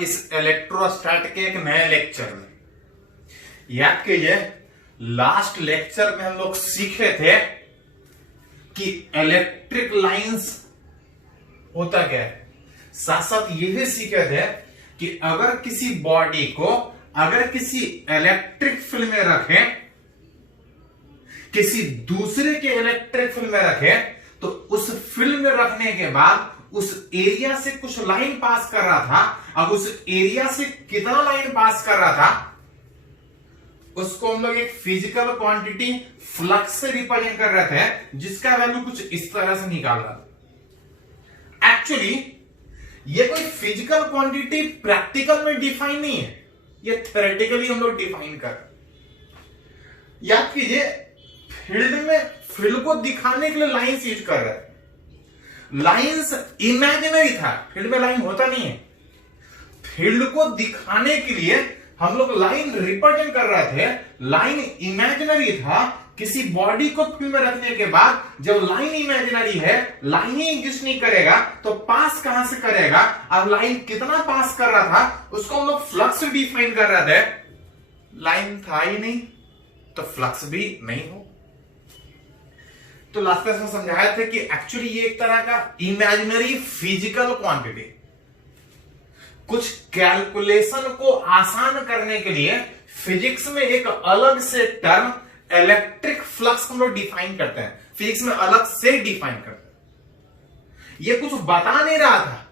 इस इलेक्ट्रोस्टैट के एक नए लेक्चर में। याद कीजिए, लास्ट लेक्चर में हम लोग सीखे थे कि इलेक्ट्रिक लाइंस होता क्या है, साथ साथ ये भी सीखे थे कि अगर किसी बॉडी को अगर किसी इलेक्ट्रिक फील्ड में रखें, किसी दूसरे के इलेक्ट्रिक फील्ड में रखें, तो उस फील्ड में रखने के बाद उस एरिया से कुछ लाइन पास कर रहा था। अब उस एरिया से कितना लाइन पास कर रहा था उसको हम लोग एक फिजिकल क्वांटिटी फ्लक्स से रिप्रेजेंट कर रहे थे, जिसका वैल्यू कुछ इस तरह से निकाल रहा था। एक्चुअली ये कोई फिजिकल क्वांटिटी प्रैक्टिकल में डिफाइन नहीं है, ये थ्योरेटिकली हम लोग डिफाइन कर। याद कीजिए, फील्ड को दिखाने के लिए लाइंस यूज कर रहे हैं। लाइंस इमेजिनरी था, फील्ड में लाइन होता नहीं है। फील्ड को दिखाने के लिए हम लोग लाइन रिप्रेजेंट कर रहे थे। लाइन इमेजिनरी था। किसी बॉडी को फील्ड में रखने के बाद जब लाइन इमेजिनरी है, लाइन ही एग्जिस्ट नहीं करेगा, तो पास कहां से करेगा। अब लाइन कितना पास कर रहा था उसको हम लोग फ्लक्स डिफाइन कर रहे थे। लाइन था ही नहीं तो फ्लक्स भी नहीं हो। तो लास्ट क्लास में समझाया था कि एक्चुअली ये एक तरह का इमेजिनरी फिजिकल क्वांटिटी, कुछ कैलकुलेशन को आसान करने के लिए फिजिक्स में एक अलग से टर्म इलेक्ट्रिक फ्लक्स हम लोग डिफाइन करते हैं। फिजिक्स में अलग से डिफाइन करते हैं। ये कुछ बता नहीं रहा था,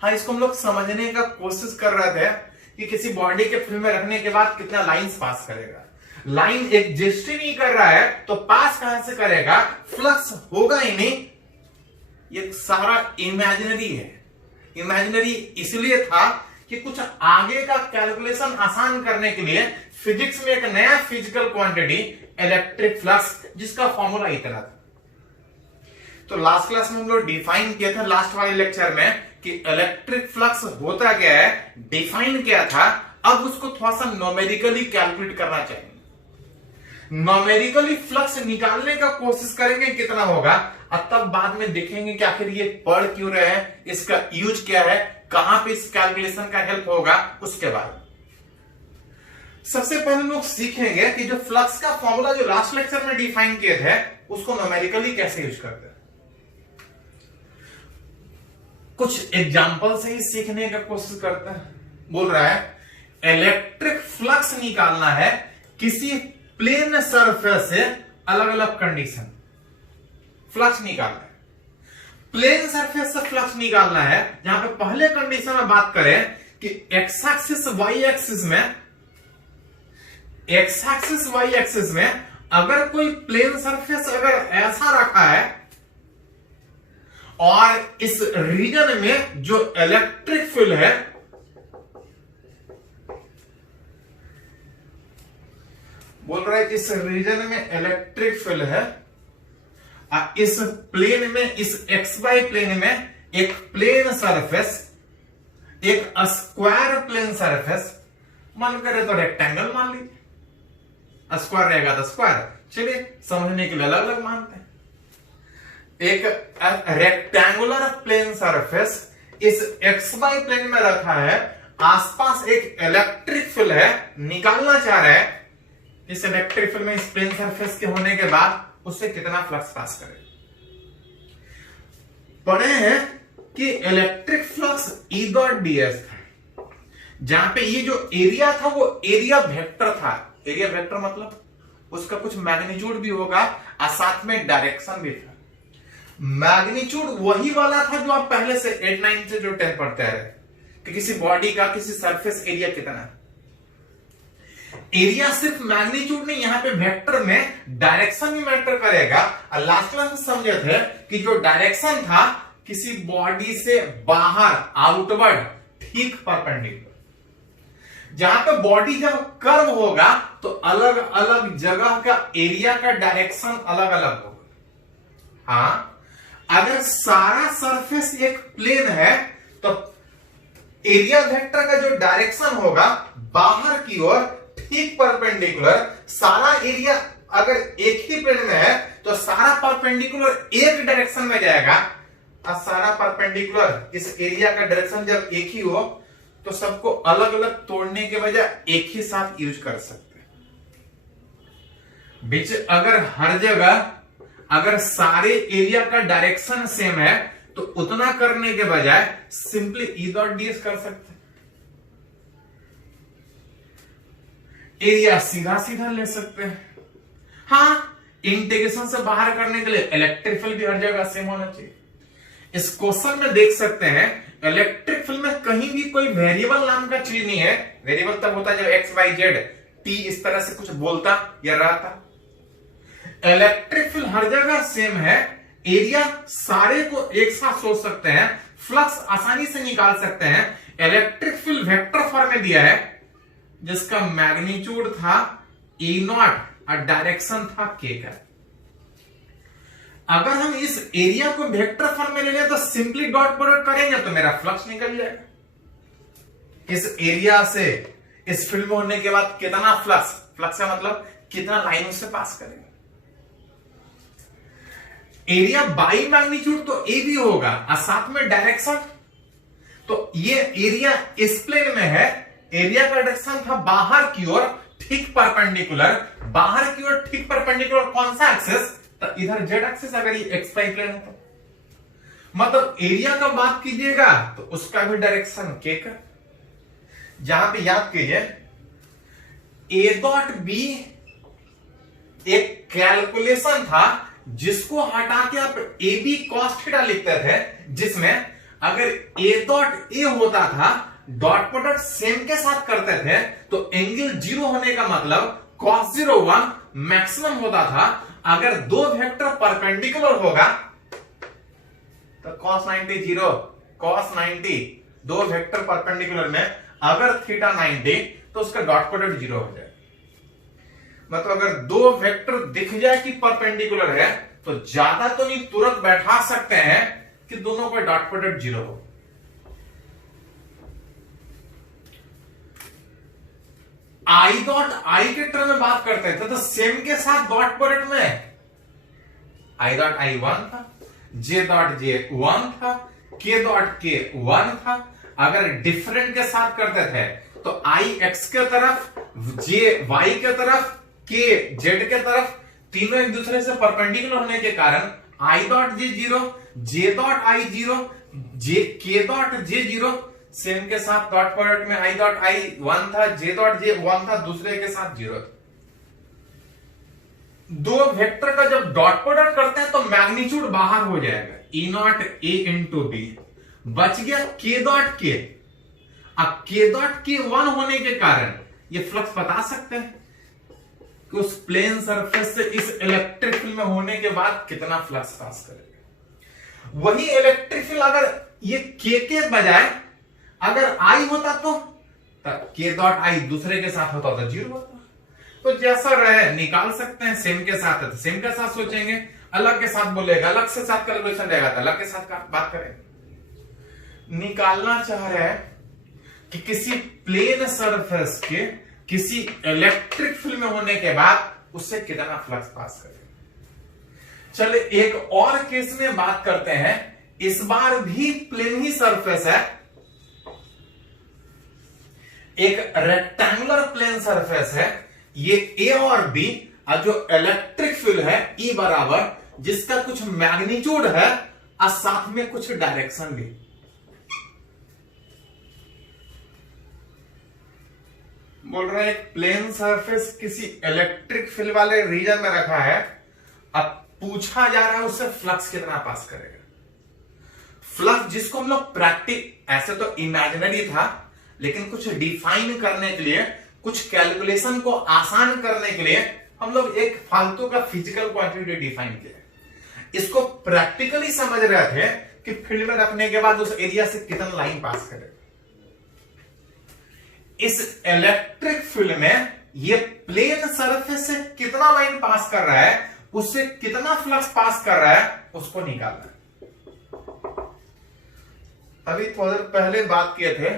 हाँ, इसको हम लोग समझने का कोशिश कर रहे थे कि किसी बॉडी के फील्ड में रखने के बाद कितना लाइंस पास करेगा। लाइन एग्जिस्ट ही नहीं कर रहा है तो पास कहां से करेगा, फ्लक्स होगा ही नहीं। ये सारा इमेजिनरी है। इमेजिनरी इसलिए था कि कुछ आगे का कैलकुलेशन आसान करने के लिए फिजिक्स में एक नया फिजिकल क्वांटिटी इलेक्ट्रिक फ्लक्स, जिसका फॉर्मूला इतना था। तो लास्ट क्लास में हम लोग डिफाइन किया था, लास्ट वाले लेक्चर में, कि इलेक्ट्रिक फ्लक्स होता क्या है, डिफाइन किया था। अब उसको थोड़ा सा न्यूमेरिकली कैलकुलेट करना चाहिए। न्यूमेरिकली फ्लक्स निकालने का कोशिश करेंगे कितना होगा, और तब बाद में देखेंगे कि आखिर ये पढ़ क्यों रहे हैं, इसका यूज क्या है, कहां पे इस कैलकुलेशन का हेल्प होगा। उसके बाद सबसे पहले लोग सीखेंगे कि जो फ्लक्स का फॉर्मूला जो लास्ट लेक्चर में डिफाइन किए थे उसको न्यूमेरिकली कैसे यूज करते हैं। कुछ एग्जांपल से ही सीखने का कोशिश करते हैं। बोल रहा है इलेक्ट्रिक फ्लक्स निकालना है किसी प्लेन सरफेस से अलग अलग कंडीशन, फ्लक्स निकालना है। प्लेन सरफेस से फ्लक्स निकालना है, जहां पे पहले कंडीशन में बात करें कि एक्स एक्सिस वाई एक्सिस में अगर कोई प्लेन सरफेस अगर ऐसा रखा है और इस रीजन में जो इलेक्ट्रिक फील्ड है, बोल रहा है इस रीजन में इलेक्ट्रिक फील्ड है, इस प्लेन में, इस एक्स वाई प्लेन में एक प्लेन सरफेस, एक स्क्वायर प्लेन सरफेस, मन करे तो रेक्टेंगल मान लीजिए, स्क्वायर रहेगा तो स्क्वायर, चलिए समझने के लिए अलग अलग मानते हैं। एक रेक्टेंगुलर प्लेन सरफेस इस एक्स वाई प्लेन में रखा है, आसपास एक इलेक्ट्रिक फील्ड है, निकालना चाह रहे हैं इस इलेक्ट्रिक फील्ड में इस प्लेन सरफेस के होने के बाद उससे कितना फ्लक्स पास करे। पढ़े हैं कि electric flux E dot DS था, जहां पे ये जो एरिया था वो एरिया वेक्टर था। एरिया वेक्टर मतलब उसका कुछ मैग्नीट्यूड भी होगा और साथ में डायरेक्शन भी था। मैग्नीट्यूड वही वाला था जो आप पहले से 8, 9 से जो 10 पढ़ते आ रहे कि किसी बॉडी का किसी सरफेस एरिया कितना है। एरिया सिर्फ मैग्नीट्यूड नहीं, यहां पे वेक्टर में डायरेक्शन भी मैटर करेगा। और लास्ट क्लास में समझे थे कि जो डायरेक्शन था किसी बॉडी से बाहर, आउटवर्ड, ठीक परपेंडिकुलर। जहां पे बॉडी जब कर्व होगा तो अलग अलग जगह का एरिया का डायरेक्शन अलग अलग होगा। हाँ, अगर सारा सरफेस एक प्लेन है तो एरिया वेक्टर का जो डायरेक्शन होगा बाहर की ओर, ठीक परपेंडिकुलर, सारा एरिया अगर एक ही प्लेन में है तो सारा परपेंडिकुलर एक डायरेक्शन में जाएगा। और सारा परपेंडिकुलर इस एरिया का डायरेक्शन जब एक ही हो तो सबको अलग अलग तोड़ने के बजाय एक ही साथ यूज कर सकते हैं। बीच अगर हर जगह अगर सारे एरिया का डायरेक्शन सेम है तो उतना करने के बजाय सिंपली ई डॉट डीएस कर सकते हैं। एरिया सीधा सीधा ले सकते हैं। हाँ, इंटीग्रेशन से बाहर करने के लिए इलेक्ट्रिक फील्ड भी हर जगह सेम होना चाहिए। इस क्वेश्चन में देख सकते हैं इलेक्ट्रिक फील्ड में कहीं भी कोई वेरिएबल नाम का चीज नहीं है। वेरिएबल तब होता है जब एक्स वाई जेड टी इस तरह से कुछ बोलता या रहता। इलेक्ट्रिक फील्ड हर जगह सेम है। एरिया सारे को एक साथ सोच सकते हैं। फ्लक्स आसानी से निकाल सकते हैं। इलेक्ट्रिक फील्ड वेक्टर फॉर्म में दिया है जिसका मैग्नीट्यूड था ई नॉट और डायरेक्शन था के का। अगर हम इस एरिया को वेक्टर फॉर्म में ले लें तो सिंपली डॉट प्रोडक्ट करेंगे तो मेरा फ्लक्स निकल जाएगा। इस एरिया से इस फील्ड में होने के बाद कितना फ्लक्स, फ्लक्स का मतलब कितना लाइन उससे पास करेंगे। एरिया बाई मैग्नीट्यूड तो ए भी होगा और साथ में डायरेक्शन। तो ये एरिया इस प्लेन में है। एरिया का डायरेक्शन था बाहर की ओर ठीक परपेंडिकुलर। बाहर की ओर ठीक परपेंडिकुलर कौन सा एक्सिस? तो इधर जेड एक्सिस। अगर ये एक्स वाई प्लेन है तो मतलब एरिया का बात कीजिएगा तो उसका भी डायरेक्शन के का। जहां पे याद कीजिए ए डॉट बी एक कैलकुलेशन था जिसको हटा के आप ए बी कॉस थीटा लिखते थे, जिसमें अगर ए डॉट ए होता था डॉट प्रोडक्ट सेम के साथ करते थे तो एंगल जीरो होने का मतलब cos 0 1 मैक्सिमम होता था। अगर दो वेक्टर परपेंडिकुलर होगा तो cos 90 0, cos 90 दो वेक्टर परपेंडिकुलर में अगर थीटा 90 तो उसका डॉट प्रोडक्ट जीरो हो जाए। मतलब अगर दो वेक्टर दिख जाए कि परपेंडिकुलर है तो ज्यादा तो नहीं तुरंत बैठा सकते हैं कि दोनों का डॉट प्रोडक्ट जीरो हो। आई डॉट आई के टर्म में बात करते थे तो सेम के साथ डॉट प्रोडक्ट में आई डॉट आई 1 था, जे डॉट जे 1 था, के डॉट के 1 था। अगर डिफरेंट के साथ करते थे तो आई एक्स के तरफ, जे वाई के तरफ, के जेड के तरफ, तीनों एक दूसरे से परपेंडिकुलर होने के कारण I dot J 0, J dot I 0, जे के डॉट जे 0। सेम के साथ डॉट प्रोडक्ट में आई डॉट आई 1 था, जे डॉट जे 1 था, दूसरे के साथ 0 था। दो वेक्टर का जब डॉट प्रोडक्ट करते हैं तो मैग्नीट्यूड बाहर हो जाएगा, ई नॉट ए इंटू बी। बच गया के डॉट के। अब के डॉट के 1 होने के कारण ये फ्लक्स बता सकते हैं कि उस प्लेन सरफेस से इस इलेक्ट्रिक फील्ड में होने के बाद कितना फ्लक्स पास करेगा। वही इलेक्ट्रिक फील्ड अगर ये के बजाय अगर आई होता तो के डॉट आई दूसरे के साथ होता तो जीरो होता। तो जैसा रहे निकाल सकते हैं। सेम के साथ है तो सेम के साथ सोचेंगे, अलग के साथ बोलेगा अलग से साथ कैलकुलेशन रहेगा तो अलग के साथ बात करेंगे। निकालना चाह रहे हैं कि किसी प्लेन सरफेस के किसी इलेक्ट्रिक फील्ड में होने के बाद उससे कितना फ्लक्स पास करेगा। चले एक और केस में बात करते हैं। इस बार भी प्लेन ही सरफेस है, एक रेक्टेंगुलर प्लेन सरफेस है। ये ए और बी और जो इलेक्ट्रिक फील्ड है ई बराबर, जिसका कुछ मैग्नीट्यूड है और साथ में कुछ डायरेक्शन भी। बोल रहे हैं एक प्लेन सरफेस किसी इलेक्ट्रिक फील्ड वाले रीजन में रखा है। अब पूछा जा रहा है उससे फ्लक्स कितना पास करेगा। फ्लक्स जिसको हम लोग ऐसे तो इमेजिनरी था, लेकिन कुछ डिफाइन करने के लिए, कुछ कैलकुलेशन को आसान करने के लिए हम लोग एक फालतू का फिजिकल क्वांटिटी डिफाइन किया। इसको प्रैक्टिकली समझ रहे थे कि फील्ड में रखने के बाद उस एरिया से कितना लाइन पास करेगा। इस इलेक्ट्रिक फील्ड में ये प्लेन सरफेस से कितना लाइन पास कर रहा है, उससे कितना फ्लक्स पास कर रहा है, उसको निकालना है। अभी थोड़ी देर पहले बात किए थे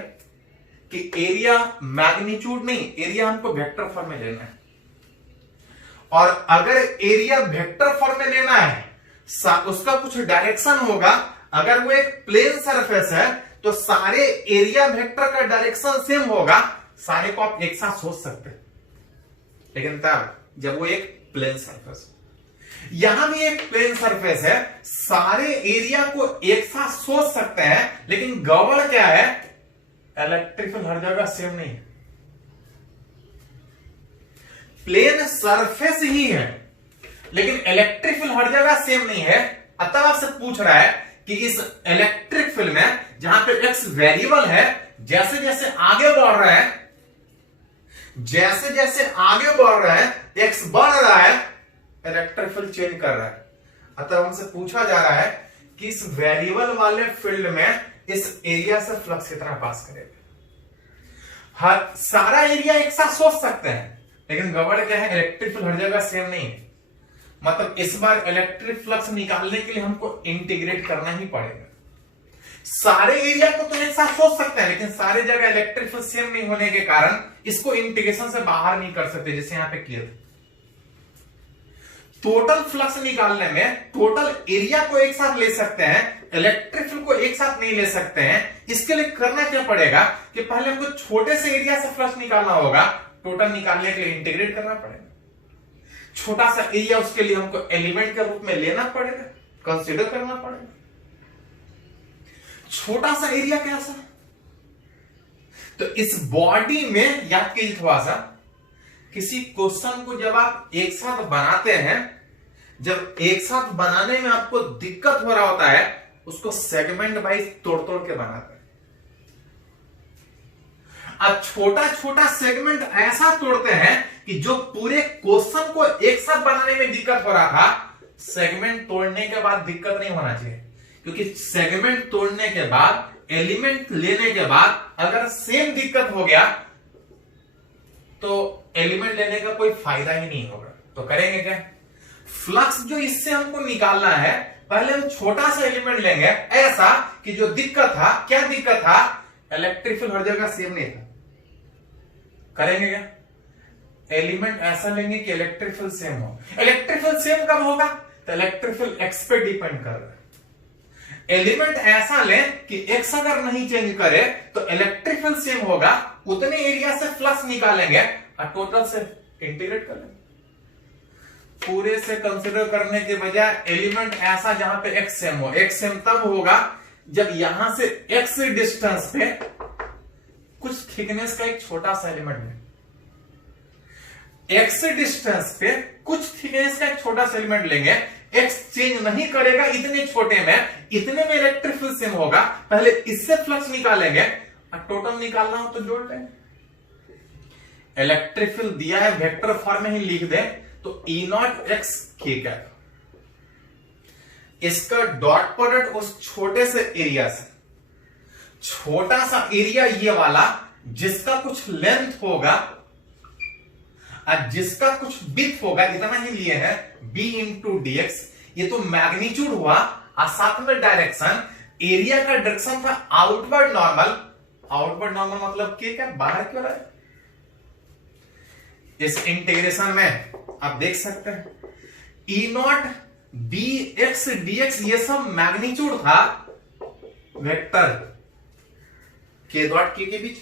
कि एरिया मैग्नीट्यूड नहीं, एरिया हमको वेक्टर फॉर्म में लेना है। और अगर एरिया वेक्टर फॉर्म में लेना है उसका कुछ डायरेक्शन होगा। अगर वो एक प्लेन सरफेस है तो सारे एरिया वेक्टर का डायरेक्शन सेम होगा, सारे को आप एक साथ सोच सकते हैं। लेकिन तब जब वो एक प्लेन सरफेस, यहां भी एक प्लेन सरफेस है, सारे एरिया को एक साथ सोच सकते हैं, लेकिन गड़बड़ क्या है, इलेक्ट्रिक फील्ड हर जगह सेम नहीं है। प्लेन सरफेस ही है लेकिन इलेक्ट्रिक फील्ड हर जगह सेम नहीं है। अतः आपसे पूछ रहा है कि इस इलेक्ट्रिक फील्ड में जहां पे एक्स वेरिएबल है, जैसे जैसे आगे बढ़ रहा है, जैसे जैसे आगे बढ़ रहा है, एक्स बढ़ रहा है, इलेक्ट्रिक फील्ड चेंज कर रहा है। अतः हमसे पूछा जा रहा है कि इस वेरिएबल वाले फील्ड में इस एरिया से फ्लक्स कितना पास करेगा। हर सारा एरिया एक साथ सोच सकते हैं, लेकिन गड़बड़ क्या है, इलेक्ट्रिक फील्ड हर जगह सेम नहीं है। मतलब इस बार इलेक्ट्रिक फ्लक्स निकालने के लिए हमको इंटीग्रेट करना ही पड़ेगा। सारे एरिया को तो एक साथ सोच सकते हैं, लेकिन सारे जगह इलेक्ट्रिक फील्ड सेम नहीं होने के कारण इसको इंटीग्रेशन से बाहर नहीं कर सकते, जैसे यहां पे किया था। टोटल फ्लक्स निकालने में टोटल एरिया को एक साथ ले सकते हैं, इलेक्ट्रिक फील्ड को एक साथ नहीं ले सकते हैं। इसके लिए करना क्या पड़ेगा कि पहले हमको छोटे से एरिया से फ्लक्स निकालना होगा, टोटल निकालने के लिए इंटीग्रेट करना पड़ेगा। छोटा सा एरिया, उसके लिए हमको एलिमेंट के रूप में लेना पड़ेगा, कंसीडर करना पड़ेगा। छोटा सा एरिया कैसा, तो इस बॉडी में याद कीजिए थोड़ा सा, किसी क्वेश्चन को जब आप एक साथ बनाते हैं, जब एक साथ बनाने में आपको दिक्कत हो रहा होता है, उसको सेगमेंट वाइज तोड़ तोड़ के बनाते हैं। अब छोटा छोटा सेगमेंट ऐसा तोड़ते हैं कि जो पूरे क्वेश्चन को एक साथ बनाने में दिक्कत हो रहा था, सेगमेंट तोड़ने के बाद दिक्कत नहीं होना चाहिए। क्योंकि सेगमेंट तोड़ने के बाद, एलिमेंट लेने के बाद अगर सेम दिक्कत हो गया तो एलिमेंट लेने का कोई फायदा ही नहीं होगा। तो करेंगे क्या, फ्लक्स जो इससे हमको निकालना है, पहले हम छोटा सा एलिमेंट लेंगे ऐसा कि जो दिक्कत था, क्या दिक्कत था, इलेक्ट्रिक फील्ड हर जगह सेम नहीं था। करेंगे क्या, एलिमेंट ऐसा लेंगे कि इलेक्ट्रिक फील्ड सेम हो। इलेक्ट्रिक फील्ड सेम कब होगा, तो इलेक्ट्रिक फील्ड एक्स पे डिपेंड कर रहा है। एलिमेंट ऐसा लें कि एक्स अगर नहीं चेंज करे तो इलेक्ट्रिक फील्ड सेम होगा, उतने एरिया से फ्लक्स निकालेंगे और टोटल से इंटीग्रेट कर लेंगे। पूरे से कंसीडर करने के बजाय एलिमेंट ऐसा जहां पे एक्स सेम हो। एक्स सेम तब होगा जब यहां से एक्स डिस्टेंस पे कुछ थिकनेस का एक छोटा सा एलिमेंट है। एक्स डिस्टेंस पे कुछ थिकनेस का एक छोटा सा एलिमेंट लेंगे, एक्स चेंज नहीं करेगा, इतने छोटे में, इतने में इलेक्ट्रिक फील्ड सेम होगा। पहले इससे फ्लक्स निकालेंगे और टोटल निकालना हो तो जोड़ लेंगे। इलेक्ट्रिक फील्ड दिया है, वेक्टर फॉर्म में ही लिख दे तो ई नॉट एक्स के कैप, इसका डॉट प्रोडक्ट उस छोटे से एरिया से, छोटा सा एरिया ये वाला जिसका कुछ लेंथ होगा और जिसका कुछ विड्थ होगा, इतना ही लिए हैं, b इंटू dx। ये तो मैग्नीट्यूड हुआ और साथ में डायरेक्शन, एरिया का डायरेक्शन था आउटवर्ड नॉर्मल। आउटवर्ड नॉर्मल मतलब क्या, बाहर क्यों रहा है। इस इंटीग्रेशन में आप देख सकते हैं ई नॉट बी एक्स डीएक्स, ये सब मैग्नीट्यूड था वेक्टर के डॉट के बीच।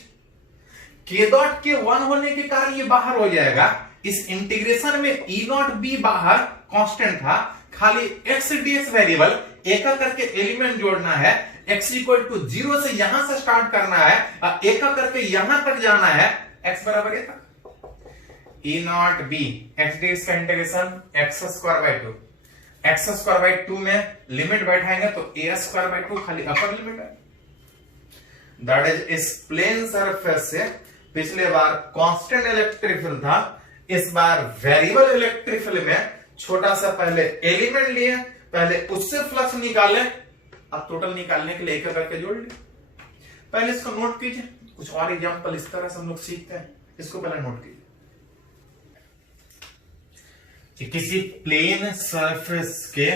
के डॉट के 1 होने के कारण ये बाहर हो जाएगा। इस इंटीग्रेशन में ई नॉट बी बाहर कांस्टेंट था, खाली एक्स डीएक्स वेरिएबल, एक करके एलिमेंट जोड़ना है। x इक्वल टू 0 से यहां से स्टार्ट करना है और एक करके यहां तक जाना है। x बराबर ये था ई नॉट बी एक्स डीएक्स का integration x square by 2, x square by 2 में लिमिट बैठाएंगे तो ए स्क्वायर बाई 2 खाली अपर लिमिट है। दैट इज इस प्लेन सरफेस से पिछले बार कांस्टेंट इलेक्ट्रिक फील्ड था, इस बार वेरिएबल इलेक्ट्रिक फील्ड में छोटा सा पहले एलिमेंट लिए, पहले उससे फ्लक्स निकाले, अब टोटल निकालने के लिए एक करके जोड़ लिया। पहले इसको नोट कीजिए, कुछ और एग्जांपल इस तरह से हम लोग सीखते हैं, इसको पहले नोट कीजिए कि किसी प्लेन सरफेस के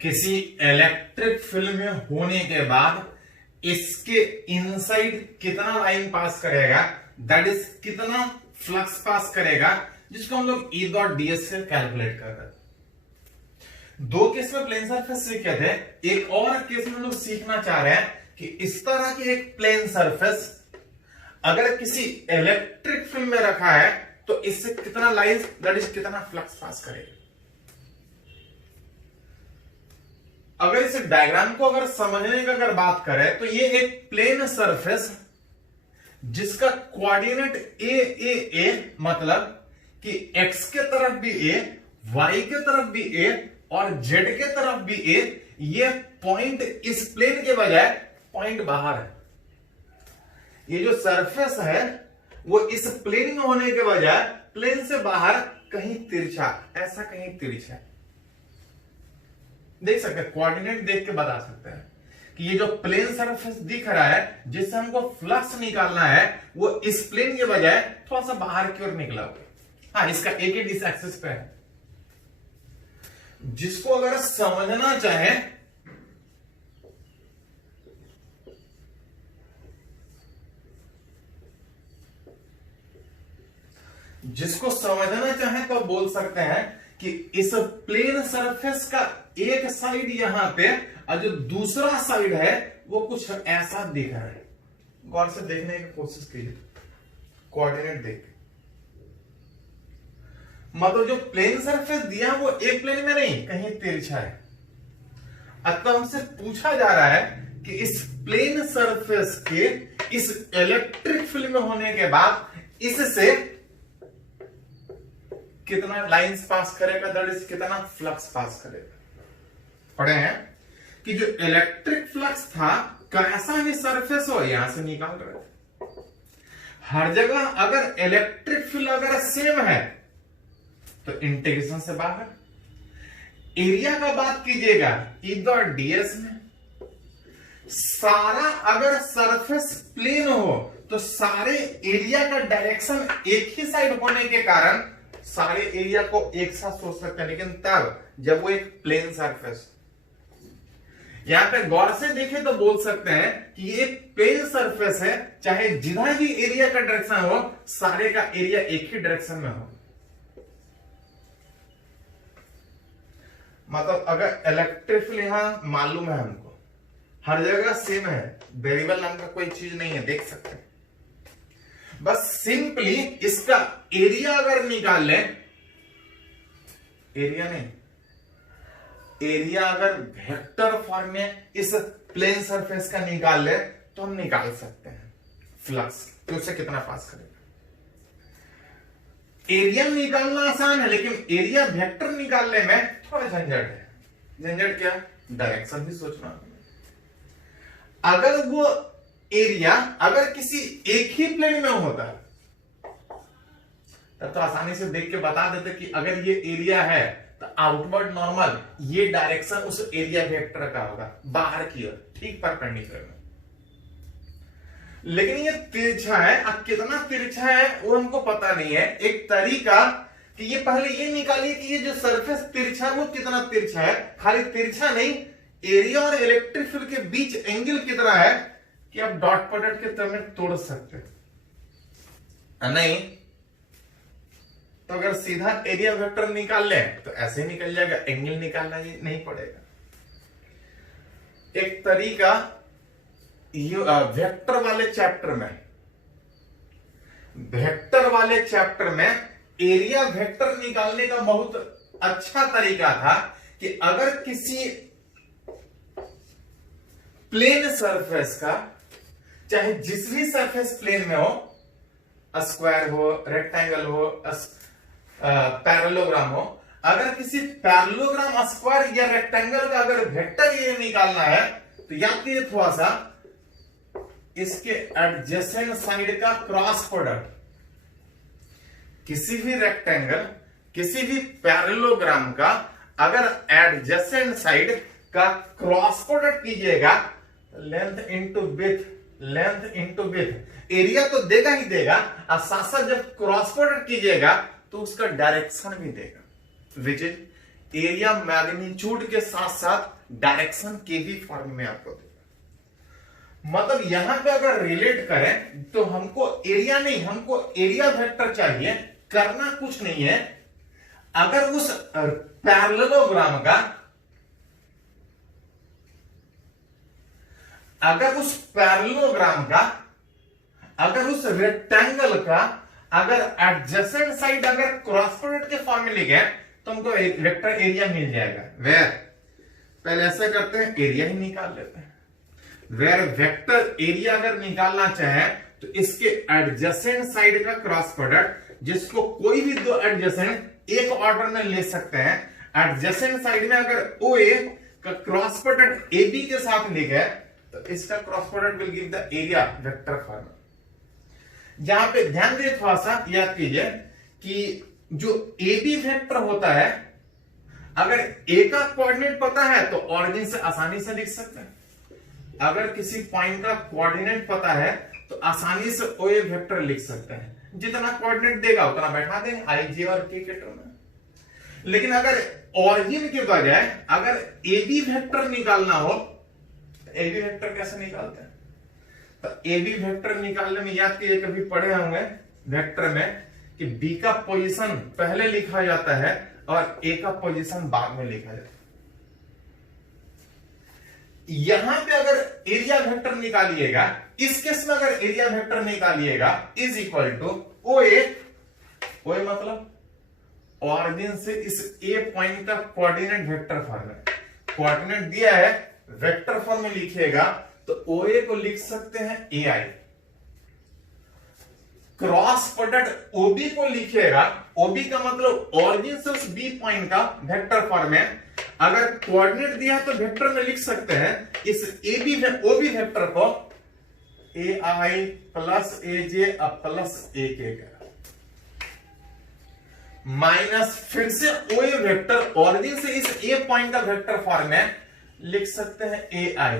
किसी इलेक्ट्रिक फील्ड में होने के बाद इसके इनसाइड कितना लाइन पास करेगा, दैट इज कितना फ्लक्स पास करेगा, जिसको हम लोग ई डॉट डीएस से कैलकुलेट कर रहे हैं। दो केस में प्लेन सरफेस सीखे थे, एक और केस में हम लोग सीखना चाह रहे हैं कि इस तरह की एक प्लेन सरफेस अगर किसी इलेक्ट्रिक फील्ड में रखा है तो इससे कितना लाइंस दैट इज कितना फ्लक्स पास करेगा। अगर इस डायग्राम को अगर समझने का अगर बात करें तो ये एक प्लेन सरफेस जिसका कोऑर्डिनेट ए मतलब कि x के तरफ भी a, y के तरफ भी a और z के तरफ भी a, ये पॉइंट इस प्लेन के बजाय पॉइंट बाहर है। ये जो सरफेस है वो इस प्लेन में होने के बजाय प्लेन से बाहर कहीं तिरछा, ऐसा कहीं तिरछा देख सकते हैं, कोऑर्डिनेट देख के बता सकते हैं कि ये जो प्लेन सरफेस दिख रहा है जिससे हमको फ्लक्स निकालना है वो इस प्लेन के बजाय थोड़ा सा बाहर की ओर निकला हुआ। हाँ, इसका एक ही डिस एक्सिस पे है। जिसको अगर समझना चाहे तो बोल सकते हैं कि इस प्लेन सरफेस का एक साइड यहां पे और जो दूसरा साइड है वो कुछ ऐसा दिख रहा है। गौर से देखने की कोशिश कीजिए, कोऑर्डिनेट देख, मतलब जो प्लेन सरफेस दिया वो एक प्लेन में नहीं कहीं तिरछा है। अतः हमसे पूछा जा रहा है कि इस प्लेन सरफेस के इस इलेक्ट्रिक फील्ड में होने के बाद इससे कितना लाइंस पास करेगा, दैट इज कितना फ्लक्स पास करेगा। पढ़े हैं कि जो इलेक्ट्रिक फ्लक्स था कैसा भी सरफेस हो यहां से निकाल रहे थे। हर जगह अगर इलेक्ट्रिक फील्ड अगर सेम है तो इंटीग्रेशन से बाहर। एरिया का बात कीजिएगा इधर डीएस में, सारा अगर सरफेस प्लेन हो तो सारे एरिया का डायरेक्शन एक ही साइड होने के कारण सारे एरिया को एक साथ सोच सकते हैं, लेकिन तब जब वो एक प्लेन सरफेस। यहां पे गौर से देखें तो बोल सकते हैं कि ये एक प्लेन सरफेस है, चाहे जिधर भी एरिया का डायरेक्शन हो सारे का एरिया एक ही डायरेक्शन में हो। मतलब अगर इलेक्ट्रिक फील्ड यहां मालूम है हमको, हर जगह सेम है, वेरिएबल नाम का कोई चीज नहीं है, देख सकते हैं। बस सिंपली इसका एरिया अगर निकाल लें, एरिया नहीं, एरिया अगर वेक्टर फॉर्म में इस प्लेन सरफेस का निकाल ले तो हम निकाल सकते हैं फ्लक्स कि उससे कितना पास करेगा। एरिया निकालना आसान है लेकिन एरिया वेक्टर निकालने में थोड़ा झंझट है। झंझट क्या? डायरेक्शन भी सोचना। अगर वो एरिया अगर किसी एक ही प्लेन में होता तब तो आसानी से देख के बता देते कि अगर ये एरिया है तो आउटवर्ड नॉर्मल ये डायरेक्शन उस एरिया वेक्टर का होगा बाहर की ओर, ठीक परपेंडिकुलर में। लेकिन ये तिरछा है, अब कितना तिरछा है वो हमको पता नहीं है। एक तरीका कि ये पहले ये निकालिए कि ये जो सरफेस तिरछा वो कितना तिरछा है। खाली तिरछा नहीं, एरिया और इलेक्ट्रिक फील्ड के बीच एंगल कितना है कि आप डॉट प्रोडक्ट के तरह में तोड़ सकते हैं। नहीं तो अगर सीधा एरिया वेक्टर निकाल लें तो ऐसे ही निकल जाएगा, एंगल निकालना ही नहीं पड़ेगा। एक तरीका वेक्टर वाले चैप्टर में एरिया वेक्टर निकालने का बहुत अच्छा तरीका था कि अगर किसी प्लेन सरफेस का, चाहे जिस भी सरफेस प्लेन में हो, स्क्वायर हो, रेक्टेंगल हो, पैरेललोग्राम हो, अगर किसी पैरेललोग्राम, स्क्वायर या रेक्टेंगल का अगर वेक्टर ये निकालना है तो याद कीजिए थोड़ा सा, इसके एडजेसेंट साइड का क्रॉस प्रोडक्ट, किसी भी रेक्टेंगल, किसी भी पैरेललोग्राम का अगर एडजेसेंट साइड का क्रॉस प्रोडक्ट कीजिएगा, length into width, length into width, area तो देगा ही देगा और साथ साथ जब क्रॉस प्रोडक्ट कीजिएगा तो उसका डायरेक्शन भी देगा, विच इज एरिया मैग्नीट्यूड के साथ साथ डायरेक्शन के भी फॉर्म में आपको देगा। मतलब यहां पे अगर रिलेट करें तो हमको एरिया नहीं, हमको एरिया वेक्टर चाहिए। करना कुछ नहीं है, अगर उस पैरेललोग्राम का अगर उस पैरेललोग्राम का, अगर उस रेक्टेंगल का अगर एडजेसेंट साइड अगर क्रॉस प्रोडक्ट के फॉर्म में लिखे तो हमको वेक्टर एरिया मिल जाएगा। वेयर, पहले ऐसा करते हैं, एरिया ही निकाल लेते हैं। वेयर वेक्टर एरिया अगर निकालना चाहे तो इसके एडजेसेंट साइड का क्रॉस प्रोडक्ट, जिसको कोई भी दो एडजेसेंट एक ऑर्डर में ले सकते हैं, एडजेसेंट साइड में अगर ओ ए का क्रॉस प्रोडक्ट ए बी के साथ लिखे तो इसका cross product will give the area vector form. जहां पे ध्यान दे, थोड़ा सा याद कीजिए कि जो ए बी वेक्टर होता है, अगर ए का कोऑर्डिनेट पता है तो ऑरिजिन से आसानी से लिख सकते हैं। अगर किसी पॉइंट का कोऑर्डिनेट पता है तो आसानी से ओ ए वेक्टर लिख सकते हैं। जितना कोऑर्डिनेट देगा उतना बैठा देंगे आई जे और के टर्म में। लेकिन अगर ऑरिजिन के बजाय अगर ए बी वेक्टर निकालना हो, ए बी वेक्टर कैसे निकालते हैं? तो ए बी वेक्टर निकालने में याद कीजिए, कभी पढ़े होंगे वेक्टर में कि बी का पोजीशन पहले लिखा जाता है और ए का पोजीशन बाद में लिखा जाता है। यहां पे अगर एरिया वेक्टर निकालिएगा, इस केस में अगर एरिया वेक्टर निकालिएगा is equal to O A, O A मतलब ऑरिजिन से इस ए पॉइंट का कोऑर्डिनेट वेक्टर फॉर्म है। कोऑर्डिनेट दिया है, वेक्टर फॉर्म में लिखिएगा तो ओ ए को लिख सकते हैं ए आई। क्रॉस प्रोडक्ट ओबी को लिखिएगा, ओबी का मतलब ऑरिजिन से उस बी पॉइंट का वेक्टर फॉर्म है। अगर कोऑर्डिनेट दिया तो वेक्टर में लिख सकते हैं इस ए बी ओबी वेक्टर को ए आई प्लस ए जे प्लस ए के का माइनस फिर से ओ ए वेक्टर ऑरिजिन से इस ए पॉइंट का वेक्टर फॉर्म में लिख सकते हैं ए आई।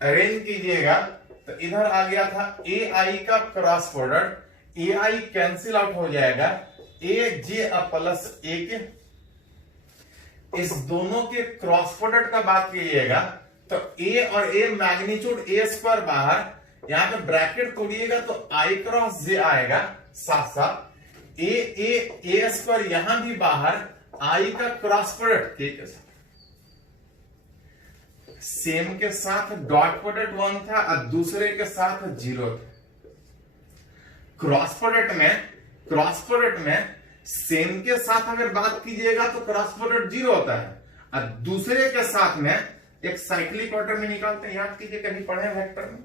अरेंज कीजिएगा तो इधर आ गया था ए आई का cross product, A I cancel out हो जाएगा, ए जे प्लस ए के। इस दोनों के क्रॉस प्रोडक्ट का बात कीजिएगा तो ए और ए मैग्नीट्यूड ए स्क्वायर बाहर, यहां पे ब्रैकेट तोड़िएगा तो आई क्रॉस जे आएगा, साथ साथ ए स्क्वायर यहां भी बाहर, आई का क्रॉस प्रोडक्ट के साथ सेम के साथ डॉट प्रोडक्ट 1 था और दूसरे के साथ 0 था। क्रॉस प्रोडक्ट में सेम के साथ अगर बात कीजिएगा तो क्रॉस प्रोडक्ट 0 होता है और दूसरे के साथ में एक साइक्लिक ऑर्डर में निकालते हैं। याद कीजिए, कभी पढ़े वेक्टर में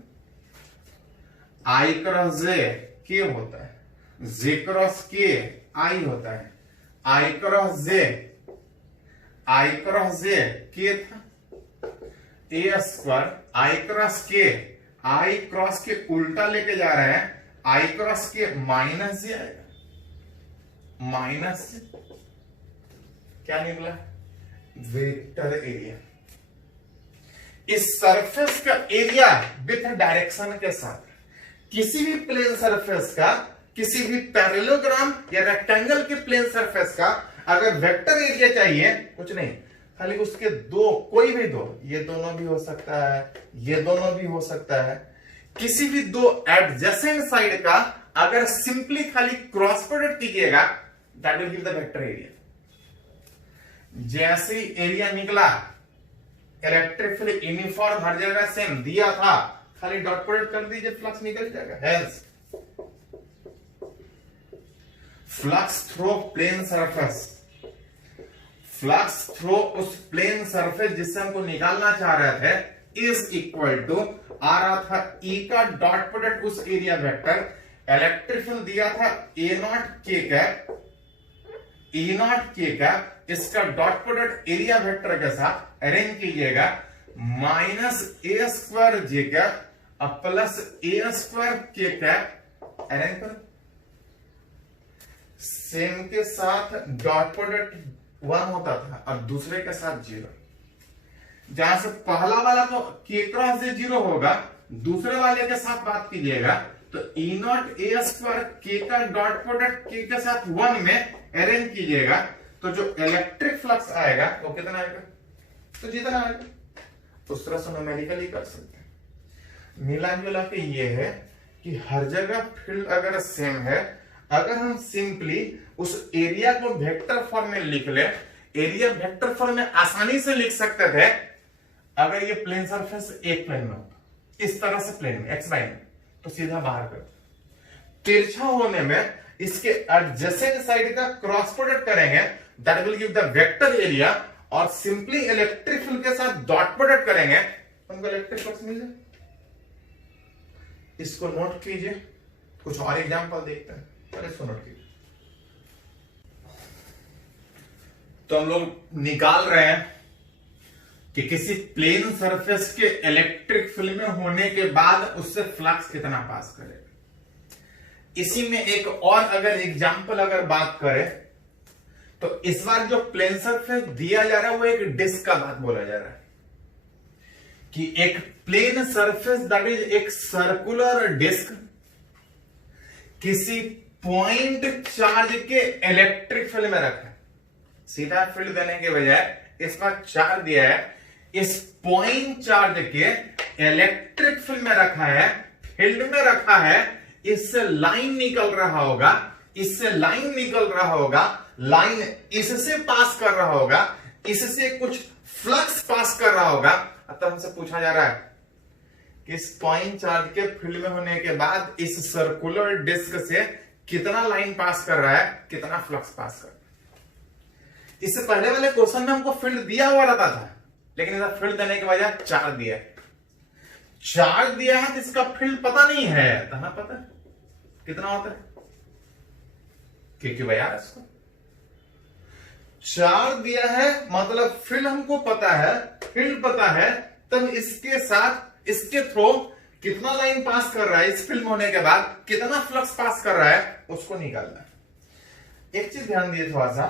आई क्रॉस जे के होता है, जे क्रॉस के आई होता है, आई क्रॉस जे के था, ए स्क्वायर आई क्रॉस के उल्टा लेके जा रहे हैं, आई क्रॉस के माइनस जे आएगा, माइनस क्या निकला? Vector area. इस सरफेस का एरिया विथ डायरेक्शन के साथ, किसी भी प्लेन सरफेस का, किसी भी पैरेललोग्राम या रेक्टेंगल के प्लेन सरफेस का अगर वेक्टर एरिया चाहिए, कुछ नहीं, खाली उसके दो, कोई भी दो, ये दोनों भी हो सकता है, ये दोनों भी हो सकता है, किसी भी दो एडजेसेंट साइड का अगर सिंपली खाली क्रॉस प्रोडक्ट कीजिएगा, that will give the vector area. जैसे ही एरिया निकला, इलेक्ट्रिक फील्ड यूनिफॉर्म हर जगह सेम दिया था, खाली डॉट प्रोडक्ट कर दीजिए, फ्लक्स निकल जाएगा। Hence flux through plane surface, flux through उस प्लेन सरफेस जिससे हमको निकालना चाह रहे थे इज इक्वल टू आ रहा था ई का डॉट प्रोडक्ट उस एरिया वेक्टर, इलेक्ट्रिक फील्ड दिया था ए नॉट के कैप, ई नॉट के कैप, इसका डॉट प्रोडक्ट एरिया वेक्टर के साथ अरेंज कीजिएगा, माइनस ए स्क्वायर जे कैप प्लस ए स्क्वायर के कैप, अरेंज करो। सेम के साथ डॉट प्रोडक्ट 1 होता था और दूसरे के साथ 0। जहां से पहला वाला तो के क्रॉस जे 0 होगा, दूसरे वाले के साथ बात कीजिएगा तो ई नॉट ए स्क्वायर के का डॉट प्रोडक्ट के के साथ 1 में अरेंज कीजिएगा तो जो इलेक्ट्रिक फ्लक्स आएगा वो कितना आएगा? तो जितना आएगा उस तरह से न्यूमेरिकली कर सकते हैं। मिला जुला के ये है कि हर जगह फील्ड अगर सेम है, अगर हम सिंपली उस एरिया को वेक्टर फॉर्म में लिख ले, एरिया वेक्टर फॉर्म में आसानी से लिख सकते थे। अगर ये प्लेन सरफेस एक प्लेन में होता, इस तरह से प्लेन में एक्स लाइन में, तो सीधा बाहर कर, तिरछा होने में इसके एडजेसेंट साइड का क्रॉस प्रोडक्ट करेंगे, that will give the vector area, और सिंपली इलेक्ट्रिक फील्ड के साथ डॉट प्रोडक्ट करेंगे, उनको इलेक्ट्रिक फ्लक्स मिल जाए। इसको नोट कीजिए, कुछ और एग्जांपल देखते हैं। पहले इसको नोट कीजिए। तो हम लोग निकाल रहे हैं कि किसी प्लेन सरफेस के इलेक्ट्रिक फील्ड में होने के बाद उससे फ्लक्स कितना पास करेगा। इसी में एक और अगर एग्जांपल अगर बात करें, तो इस बार जो प्लेन सरफेस दिया जा रहा है वो एक डिस्क का बात बोला जा रहा है कि एक प्लेन सरफेस दैट इज एक सर्कुलर डिस्क किसी पॉइंट चार्ज के इलेक्ट्रिक फील्ड में रखा है। सीधा फील्ड देने के बजाय इस बार चार्ज दिया है, इस पॉइंट चार्ज के इलेक्ट्रिक फील्ड में रखा है, फील्ड में रखा है, इससे लाइन निकल रहा होगा, इससे लाइन निकल रहा होगा, लाइन इससे पास कर रहा होगा, इससे कुछ फ्लक्स पास कर रहा होगा। तब हमसे पूछा जा रहा है कि इस पॉइंट चार्ज के फील्ड में होने के बाद इस सर्कुलर डिस्क से कितना लाइन पास कर रहा है, कितना फ्लक्स पास कर रहा है। इससे पहले वाले क्वेश्चन में हमको फील्ड दिया हुआ रहता था, लेकिन इधर फील्ड देने के बजाय चार्ज दिया है। चार्ज दिया है तो इसका फील्ड पता नहीं है, कहां पता है कितना होता है, क्योंकि भैया इसको चार्ज दिया है मतलब फील्ड हमको पता है, फील्ड पता है, तब इसके साथ इसके थ्रू कितना लाइन पास कर रहा है, इस फील्ड में होने के बाद कितना फ्लक्स पास कर रहा है, उसको निकालना है। एक चीज ध्यान दिए थोड़ा सा,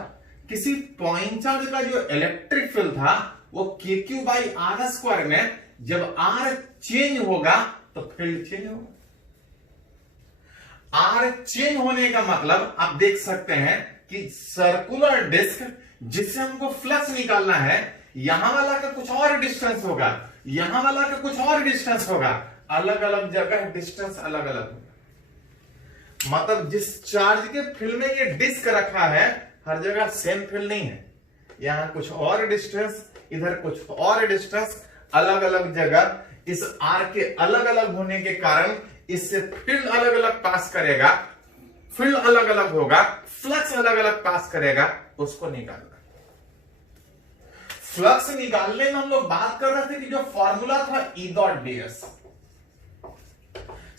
किसी पॉइंट चार्ज का जो इलेक्ट्रिक फील्ड था वो KQ बाई आर स्क्वायर में, जब आर चेंज होगा तो फील्ड चेंज होगा। आर चेंज होने का मतलब आप देख सकते हैं कि सर्कुलर डिस्क जिससे हमको फ्लक्स निकालना है, यहां वाला का कुछ और डिस्टेंस होगा, यहां वाला का कुछ और डिस्टेंस होगा, अलग अलग जगह डिस्टेंस अलग अलग होगा। मतलब जिस चार्ज के फील्ड में ये डिस्क रखा है हर जगह सेम फील्ड नहीं है, यहां कुछ और डिस्टेंस, इधर कुछ और डिस्टेंस, अलग अलग जगह। इस आर के अलग अलग होने के कारण इससे फील्ड अलग अलग पास करेगा, फील्ड अलग अलग होगा, फ्लक्स अलग अलग पास करेगा, उसको निकालना। फ्लक्स निकालने में हम लोग बात कर रहे थे कि जो फॉर्मूला था E डॉट ds,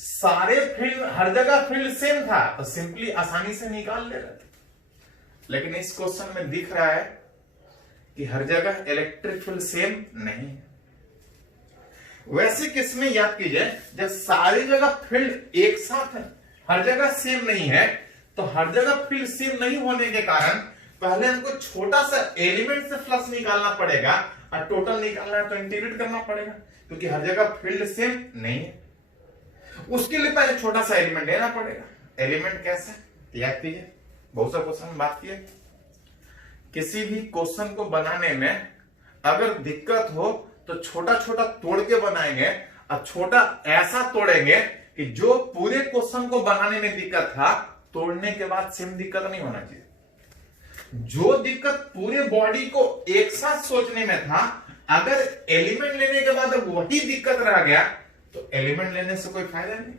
सारे फील्ड हर जगह फील्ड सेम था तो सिंपली आसानी से निकाल ले रहे थे। लेकिन इस क्वेश्चन में दिख रहा है कि हर जगह इलेक्ट्रिक फील्ड सेम नहीं है। वैसे किसमें याद कीजिए, जब सारी जगह फील्ड एक साथ है, हर जगह सेम नहीं है, तो हर जगह फील्ड सेम नहीं होने के कारण पहले हमको छोटा सा एलिमेंट से फ्लक्स निकालना पड़ेगा, और टोटल निकालना है तो इंटीग्रेट करना पड़ेगा, क्योंकि हर जगह फील्ड सेम नहीं है। उसके लिए पहले छोटा सा एलिमेंट लेना पड़ेगा। एलिमेंट कैसे याद कीजिए, बहुत सा क्वेश्चन में बात किए, किसी भी क्वेश्चन को बनाने में अगर दिक्कत हो तो छोटा छोटा तोड़ के बनाएंगे, और छोटा ऐसा तोड़ेंगे कि जो पूरे क्वेश्चन को बनाने में दिक्कत था, तोड़ने के बाद सेम दिक्कत नहीं होना चाहिए। जो दिक्कत पूरे बॉडी को एक साथ सोचने में था, अगर एलिमेंट लेने के बाद वही दिक्कत रह गया तो एलिमेंट लेने से कोई फायदा नहीं।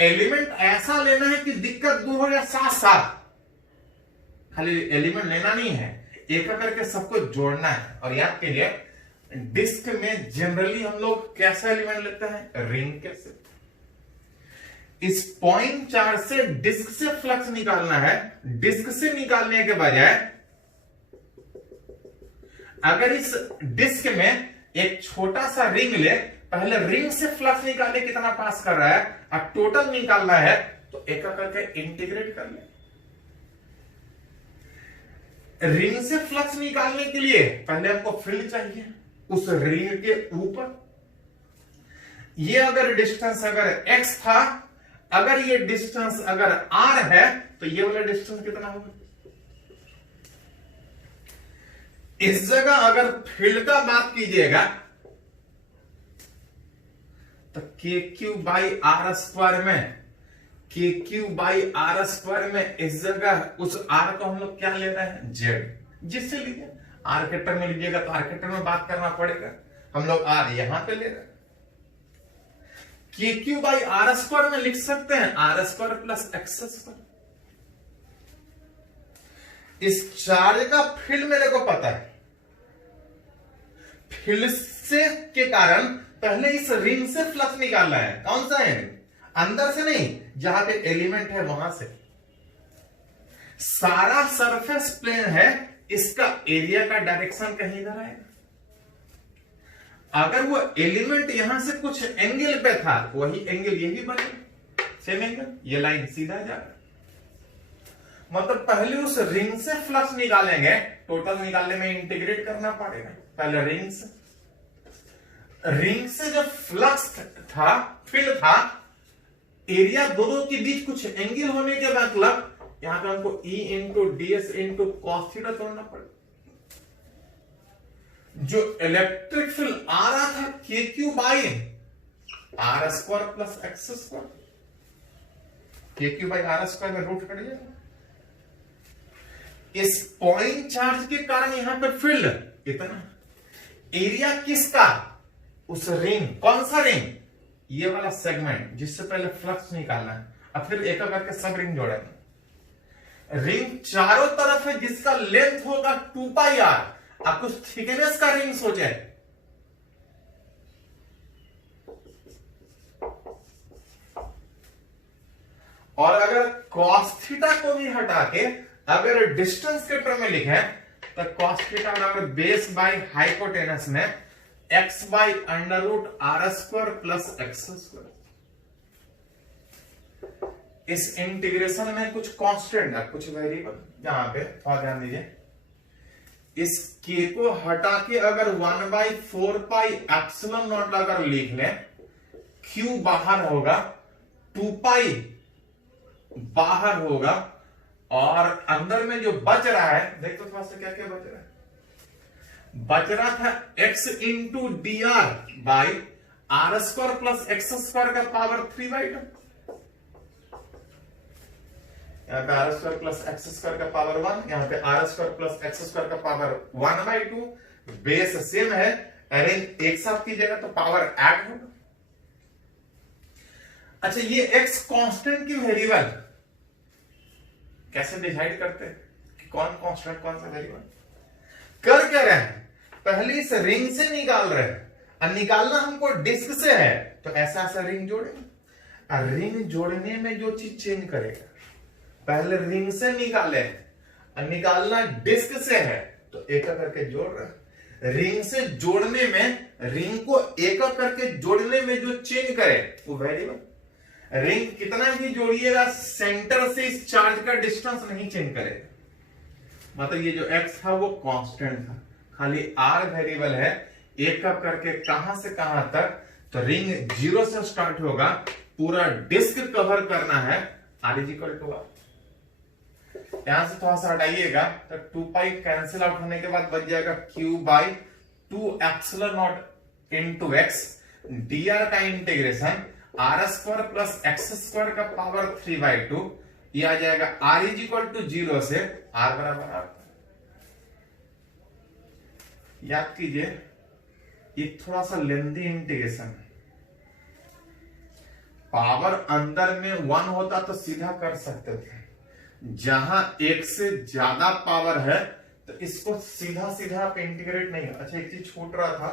एलिमेंट ऐसा लेना है कि दिक्कत दूर हो जाए साथ साथ, खाली एलिमेंट लेना नहीं है, एक करके सबको जोड़ना है। और याद कीजिए, डिस्क में जनरली हम लोग कैसा एलिमेंट लेते हैं, रिंग के से। इस पॉइंट चार्ज से डिस्क से फ्लक्स निकालना है, डिस्क से निकालने के बजाय अगर इस डिस्क में एक छोटा सा रिंग ले, पहले रिंग से फ्लक्स निकाले कितना पास कर रहा है, और टोटल निकालना है, तो एक करके इंटीग्रेट कर ले। रिंग से फ्लक्स निकालने के लिए पहले हमको फील्ड चाहिए उस रिंग के ऊपर। ये अगर डिस्टेंस अगर x था, अगर ये डिस्टेंस अगर r है, तो ये वाला डिस्टेंस कितना होगा। इस जगह अगर फील्ड का बात कीजिएगा तो KQ बाई आर स्क्वायर में, KQ बाई आर स्क्वायर में इस जगह उस R को हम लोग क्या ले रहे हैं, Z, जिससे लीजिए आर के टर्म में लीजिएगा तो आर के टर्म में बात करना पड़ेगा। हम लोग आर यहां पे ले रहे हैं, के क्यू बाई आर स्क्वायर में लिख सकते हैं R square plus x square. इस चार्ज का फील्ड मेरे को पता है, फील्ड से के कारण पहले इस रिंग से फ्लक्स निकालना है। कौन सा है? अंदर से नहीं, जहां पे एलिमेंट है वहां से। सारा सरफेस प्लेन है, इसका एरिया का डायरेक्शन कहीं इधर आएगा। अगर वो एलिमेंट यहां से कुछ एंगल पे था, वही एंगल ये भी बनेगा, सेम एंगल, ये लाइन सीधा जाएगा। मतलब पहले उस रिंग से फ्लक्स निकालेंगे, टोटल निकालने में इंटीग्रेट करना पड़ेगा। पहले रिंग से जब फ्लक्स था, फील्ड था, एरिया दोनों के बीच कुछ एंगल होने के मतलब यहां पे हमको E into ds into cos theta तोड़ना पड़ेगा। जो इलेक्ट्रिक फील्ड आ रहा था K Q by R square plus x square, K Q by R square में रूट कट जाएगा। इस पॉइंट चार्ज के कारण यहां पे फील्ड इतना, एरिया किसका? उस रिंग, कौन सा रिंग? ये वाला सेगमेंट जिससे पहले फ्लक्स निकालना है। अब फिर एक करके सब रिंग जोड़ेंगे। रिंग चारों तरफ है जिसका लेंथ होगा 2 पाई आर। आप कुछ थिकनेस का रिंग सोचे, और अगर कॉस थीटा को भी हटा के अगर डिस्टेंस के टर्म में लिखे तो कॉस थीटा बराबर बेस बाई हाइपोटेनस में X by under root are square plus x square. इस इंटीग्रेशन में कुछ कांस्टेंट है, कुछ वेरिएबल, यहां पे थोड़ा ध्यान दीजिए। इस के को हटा के अगर 1/4 पाई एप्सिलॉन नॉट अगर लिख लें, क्यू बाहर होगा, 2 पाई बाहर होगा, और अंदर में जो बच रहा है, देख तो थोड़ा सा क्या क्या बच रहा है। बच रहा था x into D R by R square plus x square का पावर 3/2। यहाँ पे R square plus x square का पावर 1, यहाँ पे R square plus x square का पावर 1/2। बेस सेम है, अरेंज एक साथ कीजिएगा तो पावर ऐड होगा। अच्छा, ये x कांस्टेंट की वेरिएबल कैसे डिसाइड करते हैं कि कौन कांस्टेंट कौन सा वेरिएबल? कर क्या रहे हैं? पहले इस रिंग से निकाल रहे हैं, और निकालना हमको डिस्क से है, तो ऐसा ऐसा रिंग जोड़ेंगे। रिंग जोड़ने में जो चीज चेंज करेगा, पहले रिंग से निकाले और निकालना डिस्क से है, तो एक करके जोड़ रहे हैं। रिंग से जोड़ने में, रिंग को एक करके जोड़ने में जो चेंज करे वो वेरिएबल। रिंग कितना भी जोड़िएगा, सेंटर से इस चार्ज का डिस्टेंस नहीं चेंज करेगा। मतलब ये जो x था वो कांस्टेंट था, खाली r वेरिएबल है। एक कप करके कहां से कहां तक, तो रिंग 0 से स्टार्ट होगा, पूरा डिस्क कवर करना है, r is equal to r। यहां से थोड़ा सा हटाइएगा तो 2 पाई कैंसिल आउट होने के बाद बच जाएगा q by 2 epsilon naught into X, dr का integration R square plus x square का पावर 3/2। ये आ जाएगा r इज इक्वल टू 0 से r बराबर r। याद कीजिए, ये थोड़ा सा लेंथी इंटीग्रेशन है। पावर अंदर में 1 होता तो सीधा कर सकते थे, जहां एक से ज्यादा पावर है तो इसको सीधा सीधा आप इंटीग्रेट नहीं। अच्छा, एक चीज छूट रहा था,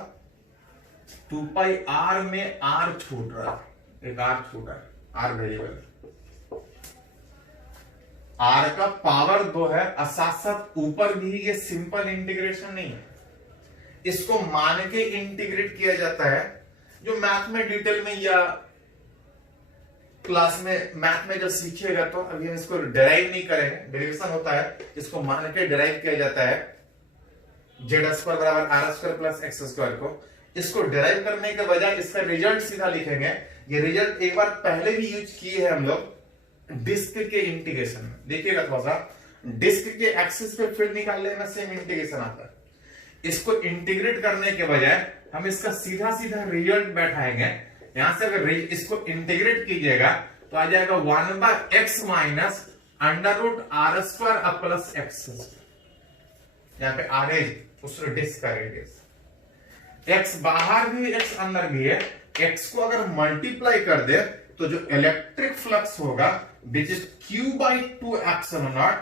2 पाई r में r छूट रहा था, एक r छूटा है, r वेरिएबल। r का पावर 2 है, और साथ साथ ऊपर भी ये सिंपल इंटीग्रेशन नहीं है, इसको मान के इंटीग्रेट किया जाता है। जो मैथ में डिटेल में या क्लास में मैथ में जब सीखिएगा तो अभी हम इसको डिराइव नहीं करेंगे, डेरिवेशन होता है, इसको मान के डिराइव किया जाता है। जेड स्क्वायर बराबर r square plus x square को, इसको डिराइव करने के बजाय इसका रिजल्ट सीधा लिखेंगे। ये रिजल्ट एक बार पहले भी यूज किए हैं हम लोग डिस्क के इंटीग्रेशन में। देखिएगा थोड़ा सा, डिस्क के एक्सिस पे फील्ड निकालने में सेम इंटीग्रेशन आता है। इसको इंटीग्रेट करने के बजाय हम इसका सीधा सीधा रिजल्ट बैठाएंगे। यहां से अगर इसको इंटीग्रेट कीजिएगा तो आ जाएगा 1/x minus under root are square plus x. यहाँ पे आर उस डिस्क का रेडियस। x बाहर भी x अंदर भी है, x को अगर मल्टीप्लाई कर दे तो जो इलेक्ट्रिक फ्लक्स होगा which is q/2 epsilon naught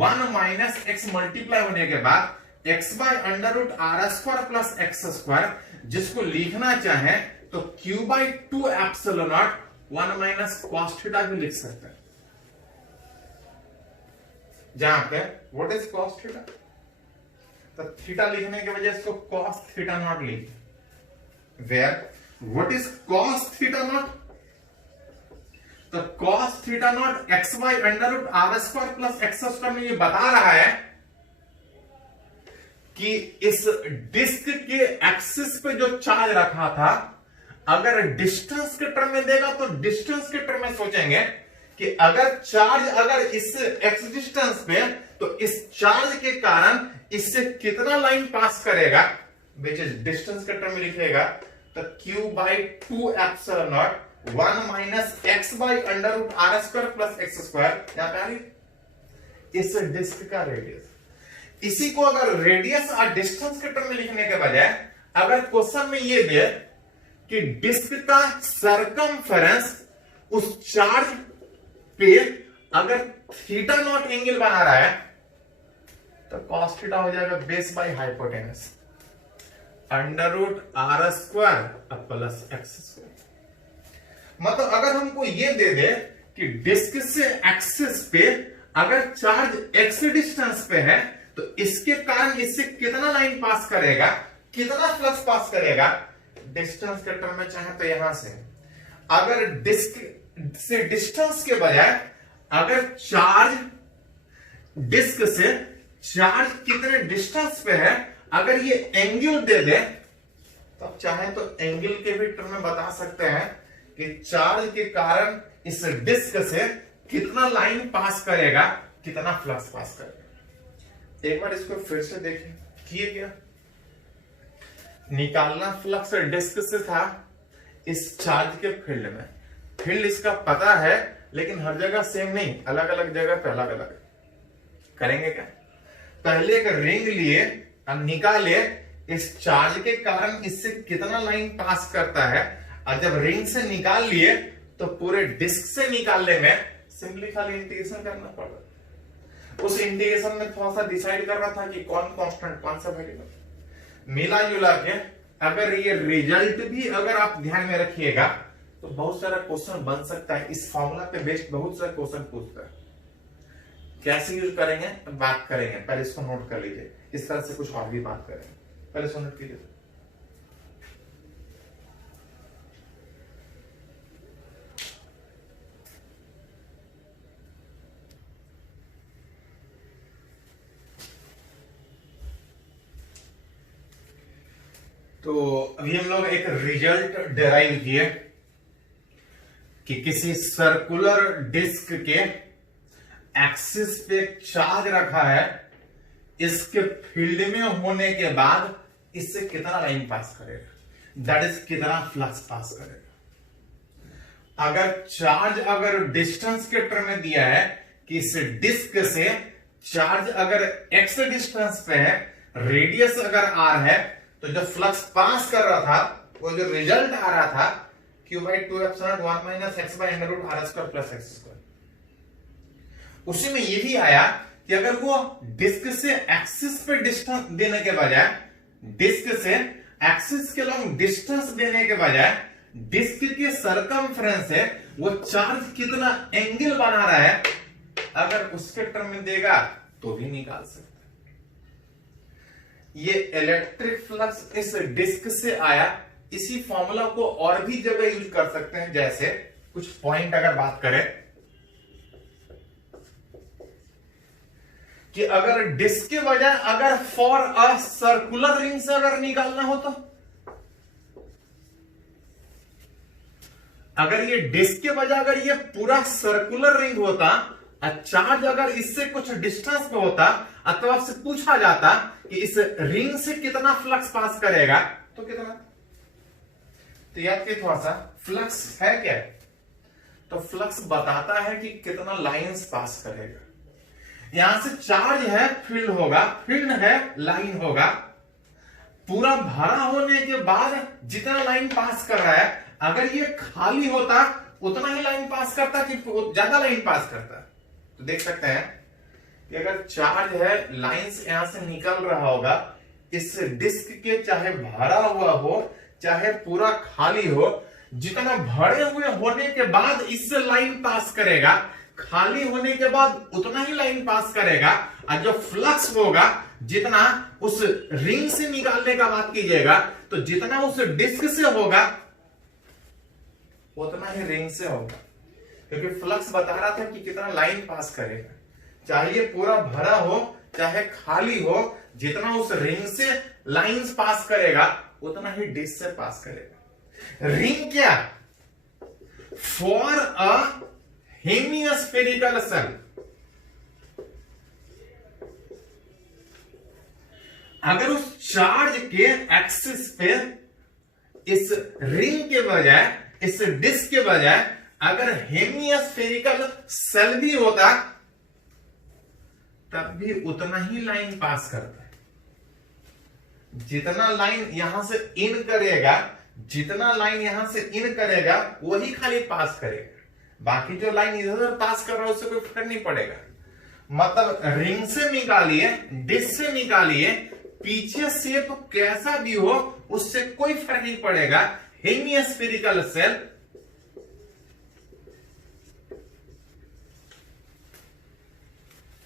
1 minus x multiply होने के बाद x by under root are square plus x square, जिसको लिखना चाहे तो q/2 epsilon naught 1 minus cos theta भी लिख सकते हैं। जहां पे व्हाट इज कॉस थीटा, तो थीटा लिखने की वजह से कॉस थीटा नॉट लिखे, where what is cos theta naught, तो cos theta naught X by under root are square plus x square में ये बता रहा है कि इस डिस्क के एक्सिस पे जो चार्ज रखा था, अगर डिस्टेंस के टर्म में देगा तो डिस्टेंस के टर्म में सोचेंगे कि अगर चार्ज अगर इस एक्स डिस्टेंस पे, तो इस चार्ज के कारण इससे कितना लाइन पास करेगा, विच इज डिस्टेंस के टर्म में लिखेगा तो q/2 epsilon naught 1 minus x by under root are square plus x square, यहां पे आ रही इस डिस्क का रेडियस। इसी को अगर रेडियस और डिस्टेंस के टर्म में लिखने के बजाय अगर क्वेश्चन में ये दे कि डिस्क का सरकमफेरेंस उस चार्ज पे अगर थीटा नॉट एंगल बना रहा है तो कॉस थीटा हो जाएगा base by hypotenuse under root are square plus x square. मतलब अगर हमको ये दे दे कि डिस्क से एक्सिस पे अगर चार्ज एक्स डिस्टेंस पे है तो इसके कारण इससे कितना लाइन पास करेगा, कितना फ्लक्स पास करेगा, डिस्टेंस के टर्म में चाहे तो यहां से अगर डिस्क से डिस्टेंस के बजाय अगर चार्ज डिस्क से चार्ज कितने डिस्टेंस पे है, अगर ये एंगल दे दे तो आप चाहे तो एंगल के भी टर्म में बता सकते हैं कि चार्ज के कारण इस डिस्क से कितना लाइन पास करेगा, कितना फ्लक्स पास करेगा। एक बार इसको फिर से देखें, किए क्या निकालना फ्लक्स डिस्क से था इस चार्ज के फील्ड में, फील्ड इसका पता है लेकिन हर जगह सेम नहीं, अलग अलग जगह पे अलग अलग करेंगे। क्या पहले एक रिंग लिए और निकाले इस चार्ज के कारण इससे कितना लाइन पास करता है, और जब रिंग से निकाल लिए तो पूरे डिस्क से निकालने में सिंपली खाली इंटीग्रेशन करना पड़ा। उस इंटीग्रेशन में थोड़ा सा डिसाइड करना था कि कौन कांस्टेंट कौन सा वेरिएबल, मिला जुला के अगर ये रिजल्ट भी अगर आप ध्यान में रखिएगा तो बहुत सारा क्वेश्चन बन सकता है। इस फॉर्मूला पे बेस्ड बहुत सारे क्वेश्चन पूछता है, कैसे यूज करेंगे बात करेंगे, पहले इसको नोट कर लीजिए। इस तरह से कुछ और भी बात करेंगे, पहले इसको नोट कीजिए। तो अभी हम लोग एक रिजल्ट डिराइव किए कि किसी सर्कुलर डिस्क के एक्सिस पे चार्ज रखा है, इसके फील्ड में होने के बाद इससे कितना लाइन पास करेगा, दैट इज कितना फ्लक्स पास करेगा। अगर चार्ज अगर डिस्टेंस के टर्म में दिया है कि इस डिस्क से चार्ज अगर एक्स डिस्टेंस पे है, रेडियस अगर आर है, तो जो फ्लक्स पास कर रहा था वो जो रिजल्ट आ रहा था q/2 epsilon 1 minus x by under root are square plus x square, उसी में ये भी आया कि अगर वो डिस्क से एक्सिस पे डिस्टेंस देने के बजाय, डिस्क से एक्सिस के लॉन्ग डिस्टेंस देने के बजाय डिस्क के सरकमफ्रेंस से वो चार्ज कितना एंगल बना रहा है, अगर उसके टर्म में देगा तो भी निकाल सकते। ये इलेक्ट्रिक फ्लक्स इस डिस्क से आया, इसी फॉर्मूला को और भी जगह यूज कर सकते हैं। जैसे कुछ पॉइंट अगर बात करें कि अगर डिस्क के बजाय अगर फॉर अ सर्कुलर रिंग से अगर निकालना हो तो, अगर ये डिस्क के बजाय अगर ये पूरा सर्कुलर रिंग होता, चार्ज अगर इससे कुछ डिस्टेंस पे होता, अथवा आपसे पूछा जाता कि इस रिंग से कितना फ्लक्स पास करेगा, तो कितना, तो याद के थोड़ा सा फ्लक्स है क्या, तो फ्लक्स बताता है कि कितना लाइंस पास करेगा। यहां से चार्ज है, फील्ड होगा, फील्ड है, लाइन होगा, पूरा भरा होने के बाद जितना लाइन पास कर रहा है, अगर ये खाली होता उतना ही लाइन पास करता कि ज्यादा लाइन पास करता? तो देख सकते हैं कि अगर चार्ज है, लाइंस यहां से निकल रहा होगा, इस डिस्क के चाहे भरा हुआ हो चाहे पूरा खाली हो, जितना भरे हुए होने के बाद इससे लाइन पास करेगा, खाली होने के बाद उतना ही लाइन पास करेगा, और जो फ्लक्स होगा जितना उस रिंग से निकालने का बात कीजिएगा तो जितना उस डिस्क से होगा उतना ही रिंग से होगा, क्योंकि फ्लक्स बता रहा था कि कितना लाइन पास करेगा। चाहे ये पूरा भरा हो चाहे खाली हो, जितना उस रिंग से लाइंस पास करेगा उतना ही डिस्क से पास करेगा। रिंग क्या? फॉर अ हेमिस्फेरिकल सेल, अगर उस चार्ज के एक्सिस पे इस रिंग के बजाय, इस डिस्क के बजाय अगर हेमिस्फेरिकल सेल भी होता तब भी उतना ही लाइन पास करता है। जितना लाइन यहां से इन करेगा, जितना लाइन यहां से इन करेगा वही खाली पास करेगा, बाकी जो लाइन इधर उधर पास कर रहा है उससे कोई फर्क नहीं पड़ेगा। मतलब रिंग से निकालिए, डिस्क से निकालिए, पीछे शेप कैसा भी हो उससे कोई फर्क नहीं पड़ेगा। हेमिस्फेरिकल सेल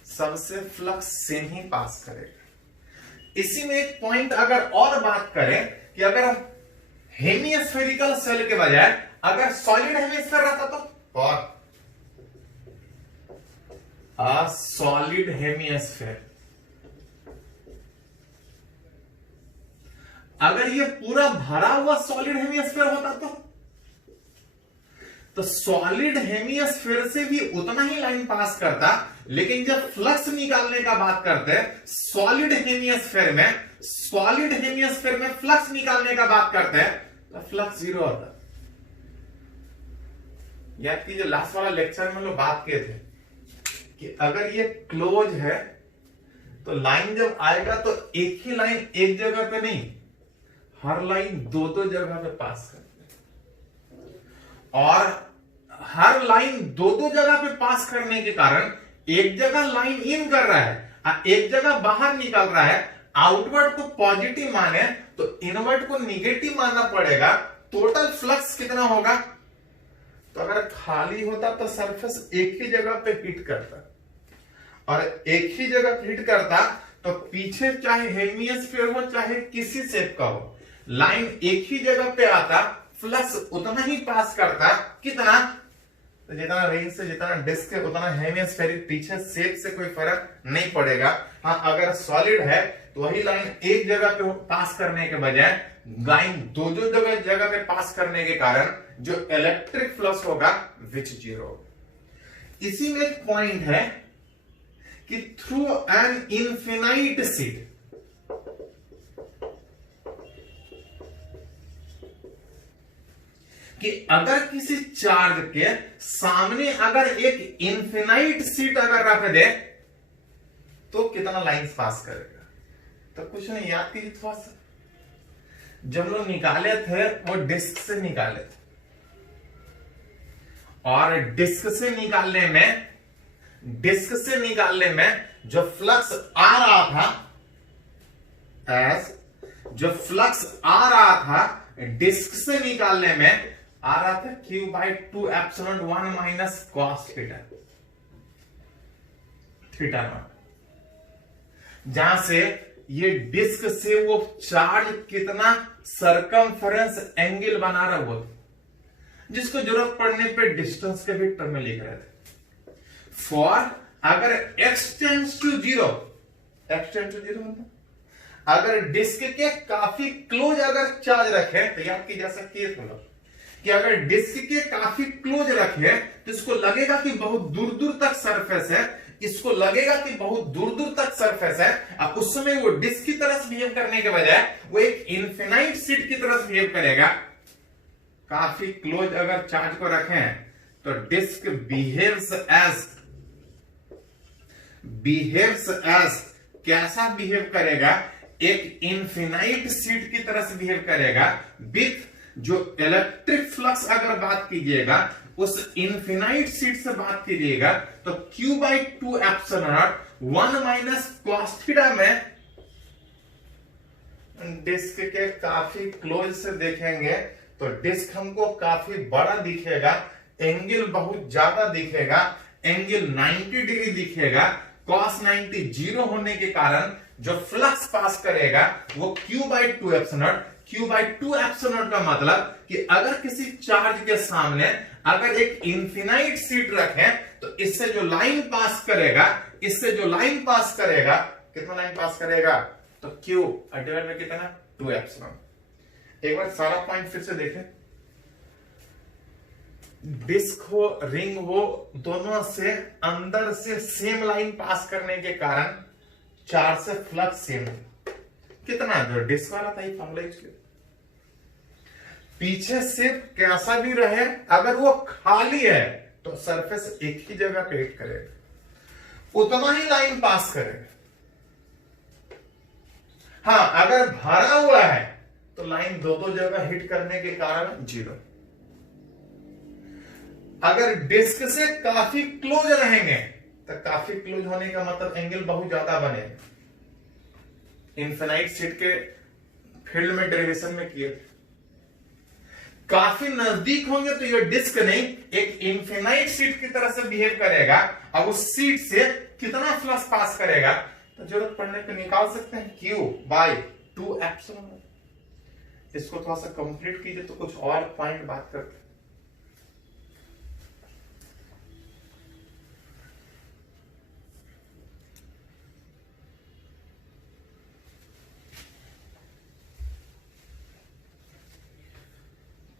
सबसे फ्लक्स सेम ही पास करेगा। इसी में एक पॉइंट अगर और बात करें कि अगर हम हेमिस्फेरिकल सेल के बजाय अगर सॉलिड हेमिस्फीयर रहता तो, और सॉलिड हेमिस्फीयर, अगर ये पूरा भरा हुआ सॉलिड हेमिस्फीयर होता तो सॉलिड हेमिस्फीयर से भी उतना ही लाइन पास करता, लेकिन जब फ्लक्स निकालने का बात करते हैं सॉलिड हेमिस्फीयर में फ्लक्स निकालने का बात करते हैं तो फ्लक्स जीरो होता। याद कीजिए लास्ट वाला लेक्चर में लोग बात किए थे कि अगर ये क्लोज है तो लाइन जब आएगा तो एक ही लाइन एक जगह पे नहीं, हर लाइन दो दो जगह पे पास करते, और हर लाइन दो दो जगह पे पास करने के कारण एक जगह लाइन इन कर रहा है और एक जगह बाहर निकल रहा है। आउटवर्ड को पॉजिटिव माने तो इनवर्ड को निगेटिव मानना पड़ेगा। टोटल फ्लक्स कितना होगा? तो अगर खाली होता तो सरफेस एक ही जगह पे हिट करता, और एक ही जगह हिट करता तो पीछे चाहे हेमिस्फीयर हो चाहे किसी शेप का हो, लाइन एक ही जगह पे आता, फ्लक्स उतना ही पास करता। कितना? तो जितना रिंग से जितना डिस्क है उतना हेमिस्फेरिक, पीछे शेप से कोई फर्क नहीं पड़ेगा। हाँ, अगर सॉलिड है तो वही लाइन एक जगह पे पास करने के बजाय लाइन दो दो जगह पे पास करने के कारण जो इलेक्ट्रिक फ्लक्स होगा विच जीरो। इसी में एक पॉइंट है कि थ्रू एन इनफिनाइट शीट, कि अगर किसी चार्ज के सामने अगर एक इनफिनाइट शीट अगर रख दे तो कितना लाइंस पास करेगा? तो कुछ नहीं, याद कीजिए थोड़ा सा। जब लोग निकाले थे वो डिस्क से निकाले थे, और डिस्क से निकालने में जो फ्लक्स आ रहा था डिस्क से निकालने में आ रहा था Q/2ε1 minus cos theta not, जहां से ये डिस्क से वो चार्ज कितना सरकमफेरेंस एंगल बना रहा वो, जिसको जरूरत पड़ने पे डिस्टेंस के भी टर्म में लिख रहे थे। फॉर अगर x टेंड्स टू जीरो मतलब अगर डिस्क के काफी क्लोज अगर चार्ज रखे तो याद की जा सकती है कि अगर डिस्क के काफी क्लोज रखे तो इसको लगेगा कि बहुत दूर दूर तक सरफेस है, इसको लगेगा कि बहुत दूर दूर तक सरफेस है। अब उस समय वो डिस्क की तरह बिहेव करने के बजाय वो एक इनफिनाइट शीट की तरह बिहेव करेगा। काफी क्लोज अगर चार्ज को रखें तो डिस्क बिहेव्स एज कैसा बिहेव करेगा एक इनफिनाइट सीट की तरह से बिहेव करेगा विथ जो इलेक्ट्रिक फ्लक्स अगर बात कीजिएगा उस इनफिनाइट सीट से बात कीजिएगा तो Q/2 epsilon naught 1 minus cos theta में डिस्क के काफी क्लोज से देखेंगे तो डिस्क हमको काफी बड़ा दिखेगा, एंगल बहुत ज्यादा दिखेगा, एंगल 90 डिग्री दिखेगा। cos 90 जीरो होने के कारण जो फ्लक्स पास करेगा वो Q/2 epsilon not. Q/2 epsilon not का मतलब कि अगर किसी चार्ज के सामने अगर एक इनफिनाइट सीट रखें तो इससे जो लाइन पास करेगा, इससे जो लाइन पास करेगा, कितना लाइन पास करेगा तो Q डिवाइड में कितना 2 एप्सिलॉन। एक बार सारा पॉइंट फिर से देखें, डिस्क हो रिंग हो दोनों से अंदर से सेम लाइन पास करने के कारण चार्ज से फ्लक्स सेम है। कितना जो डिस्क वाला था ये फॉर्मूला यूज किया। पीछे से कैसा भी रहे अगर वो खाली है तो सरफेस एक ही जगह पे हिट करेगा, उतना ही लाइन पास करेगा। हाँ अगर भरा हुआ है तो लाइन दो जगह हिट करने के कारण जीरो। अगर डिस्क से काफी क्लोज रहेंगे तो काफी क्लोज होने का मतलब एंगल बहुत ज्यादा बनेगा। इनफिनाइट सीट के फील्ड में डेरिवेशन में किए थे। काफी नजदीक होंगे तो ये डिस्क नहीं एक इनफिनाइट सीट की तरह से बिहेव करेगा और उस सीट से कितना फ्लक्स पास करेगा तो जरूरत पड़ने पे निकाल सकते हैं Q/2 एप्सिलॉन। इसको थोड़ा सा कंप्लीट कीजिए तो कुछ और पॉइंट बात करते हैं।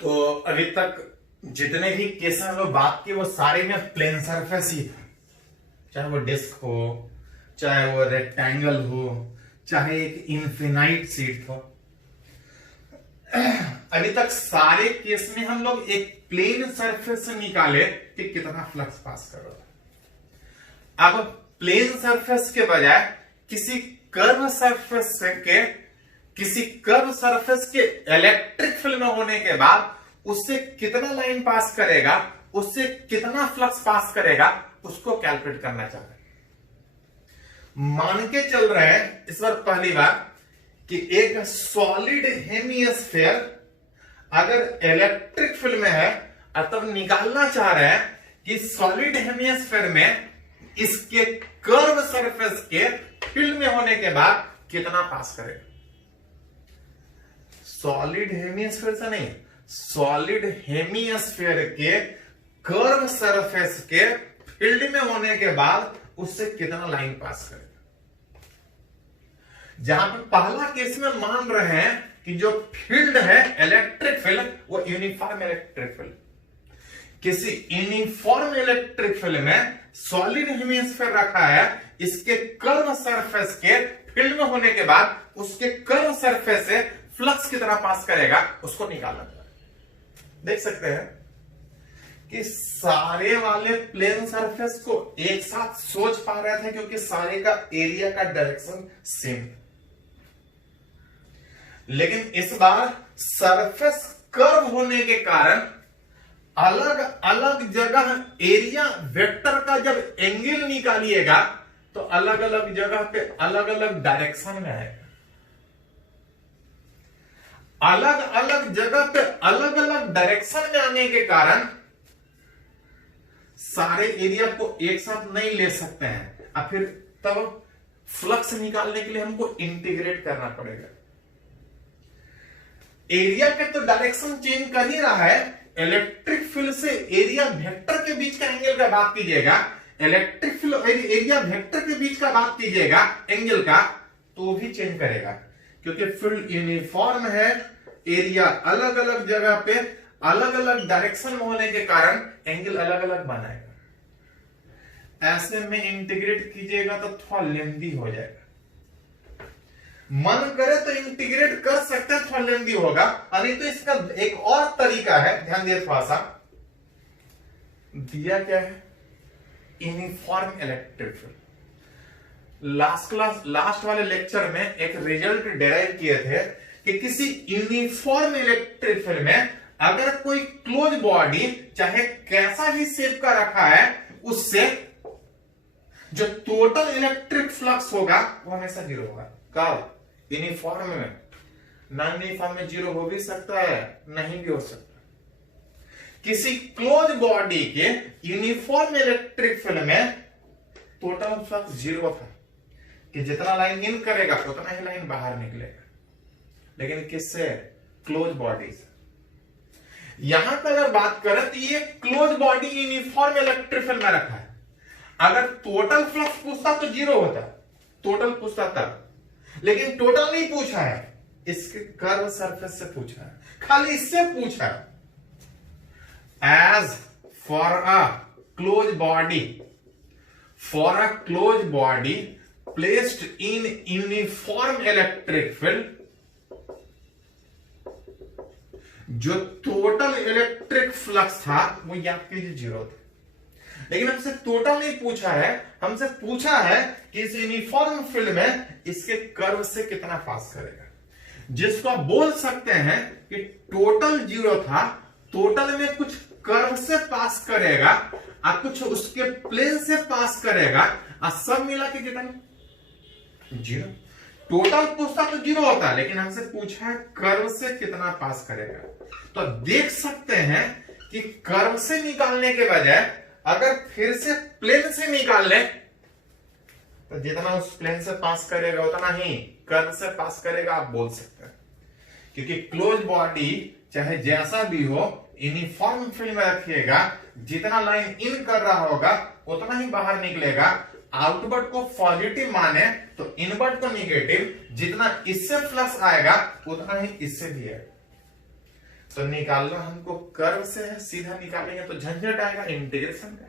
तो अभी तक जितने भी केस हम लोग बात की वो सारे में प्लेन सरफेस ही था, चाहे वो डिस्क हो, चाहे वो रेक्टेंगल हो, चाहे एक इनफिनाइट सीट हो। अभी तक सारे केस में हम लोग एक प्लेन सरफेस से निकाले कि कितना फ्लक्स पास कर रहा है। अब प्लेन सरफेस के बजाय किसी कर्व सरफेस के इलेक्ट्रिक फील्ड में होने के बाद उससे कितना लाइन पास करेगा, उससे कितना फ्लक्स पास करेगा, उसको कैलकुलेट करना चाहते हैं। मान के चल रहे हैं इस बार पहली बार कि एक सॉलिड हेमिस्फीयर अगर इलेक्ट्रिक फील्ड में है तब निकालना चाह रहे हैं कि सॉलिड हेमिस्फीयर में इसके कर्व सरफेस के फील्ड में होने के बाद कितना पास करेगा। सॉलिड हेमिस्फीयर से नहीं, सॉलिड हेमिस्फीयर के कर्व सरफेस के फील्ड में होने के बाद उससे कितना लाइन पास करेगा। जहां पे पहला केस में मान रहे हैं कि जो फील्ड है इलेक्ट्रिक फील्ड वो यूनिफॉर्म इलेक्ट्रिक फील्ड, किसी यूनिफॉर्म इलेक्ट्रिक फील्ड में सॉलिड हेमिस्फीयर रखा है, इसके कर्व सरफेस के फील्ड में होने के बाद उसके कर्व सरफेस से फ्लक्स कितना पास करेगा उसको निकालना है। देख सकते हैं कि सारे वाले प्लेन सरफेस को एक साथ सोच पा रहे थे क्योंकि सारे का एरिया का डायरेक्शन सेम। लेकिन इस बार सरफेस कर्व होने के कारण अलग अलग जगह एरिया वेक्टर का जब एंगल निकालिएगा तो अलग अलग जगह पे अलग अलग डायरेक्शन में आएगा। अलग अलग जगह पे अलग अलग डायरेक्शन में आने के कारण सारे एरिया को एक साथ नहीं ले सकते हैं और फिर तब फ्लक्स निकालने के लिए हमको इंटीग्रेट करना पड़ेगा। एरिया के तो डायरेक्शन चेंज कर ही रहा है, इलेक्ट्रिक फील्ड से एरिया वेक्टर के बीच का एंगल का बात कीजिएगा, इलेक्ट्रिक फील्ड एरिया वेक्टर के बीच का बात कीजिएगा एंगल का तो भी चेंज करेगा क्योंकि फील्ड यूनिफॉर्म है, एरिया अलग अलग जगह पे अलग अलग डायरेक्शन में होने के कारण एंगल अलग अलग बनाएगा। ऐसे में इंटीग्रेट कीजिएगा तो थोड़ा लेंदी हो जाएगा। मन करे तो इंटीग्रेट कर सकते हैं, थोड़ा लेंदी होगा, नहीं तो इसका एक और तरीका है, ध्यान दिए थोड़ा सा। दिया क्या है यूनिफॉर्म इलेक्ट्रिक फील्ड। लास्ट वाले लेक्चर में एक रिजल्ट डेराइव किए थे कि किसी यूनिफॉर्म इलेक्ट्रिक फील्ड में अगर कोई क्लोज बॉडी चाहे कैसा भी शेप का रखा है, उससे जो टोटल इलेक्ट्रिक फ्लक्स होगा वो हमेशा जीरो होगा। कब? यूनिफॉर्म में। नॉन यूनिफॉर्म में जीरो हो भी सकता है, नहीं भी हो सकता। किसी क्लोज बॉडी के यूनिफॉर्म इलेक्ट्रिक फील्ड में टोटल फ्लक्स जीरो था कि जितना लाइन इन करेगा उतना ही लाइन बाहर निकलेगा। लेकिन किससे? क्लोज बॉडी से। यहां पर अगर बात करें तो ये close body uniform electric field में रखा है। अगर टोटल फ्लक्स पूछता तो जीरो होता, टोटल पूछता तब, लेकिन टोटल नहीं पूछा है, इसके कर्व सरफेस से पूछा है, खाली इससे पूछा है। As for a close body placed in uniform electric field, जो टोटल इलेक्ट्रिक फ्लक्स था वो याद कीजिए जीरो था। लेकिन हमसे टोटल नहीं पूछा है, हमसे पूछा है कि इस यूनिफॉर्म फील्ड में इसके कर्व से कितना पास करेगा, जिसको आप बोल सकते हैं कि टोटल जीरो था, टोटल में कुछ कर्व से पास करेगा और कुछ उसके प्लेन से पास करेगा और सब मिला के कितना? जीरो। टोटल पूछता तो जीरो होता, लेकिन हमसे पूछा है कर्व से कितना पास करेगा। तो देख सकते हैं कि कर्व से निकालने के बजाय अगर फिर से प्लेन से निकाल ले तो जितना उस प्लेन से पास करेगा उतना ही कर्व से पास करेगा, आप बोल सकते हैं। क्योंकि क्लोज बॉडी चाहे जैसा भी हो यूनिफॉर्म फील्ड में रखिएगा, जितना लाइन इन कर रहा होगा उतना ही बाहर निकलेगा। आउटवर्ड को पॉजिटिव माने तो इनवर्ड को निगेटिव, जितना इससे फ्लक्स आएगा उतना ही इससे भी है। तो निकालना हमको कर्व से है, सीधा निकालेंगे तो झंझट आएगा इंटीग्रेशन का।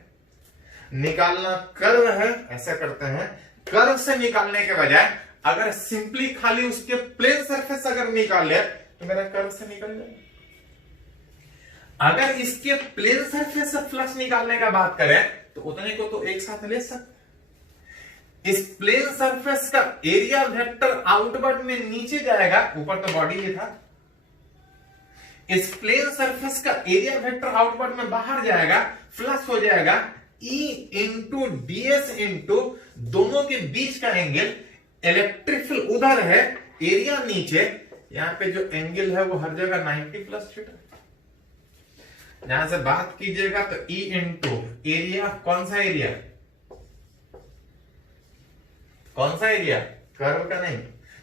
निकालना कर्व है, ऐसा करते हैं, कर्व से निकालने के बजाय अगर सिंपली खाली उसके प्लेन सरफेस अगर निकाल ले तो मेरा कर्व से निकल जाएगा। अगर इसके प्लेन सरफेस से फ्लक्स निकालने का बात करें तो उतने को तो एक साथ ले सकते। इस प्लेन सरफेस का एरिया वेक्टर आउटवर्ड में नीचे जाएगा, ऊपर तो बॉडी ही था। इस प्लेन सरफेस का एरिया वेक्टर आउटवर्ड में बाहर जाएगा, फ्लक्स हो जाएगा E इंटू ds इंटू दोनों के बीच का एंगल। इलेक्ट्रिक फील्ड उधर है, एरिया नीचे, यहां पे जो एंगल है वो हर जगह 90 प्लस थीटा। यहां से बात कीजिएगा तो E इंटू एरिया, कौन सा एरिया? कौन सा एरिया? कर्व का नहीं,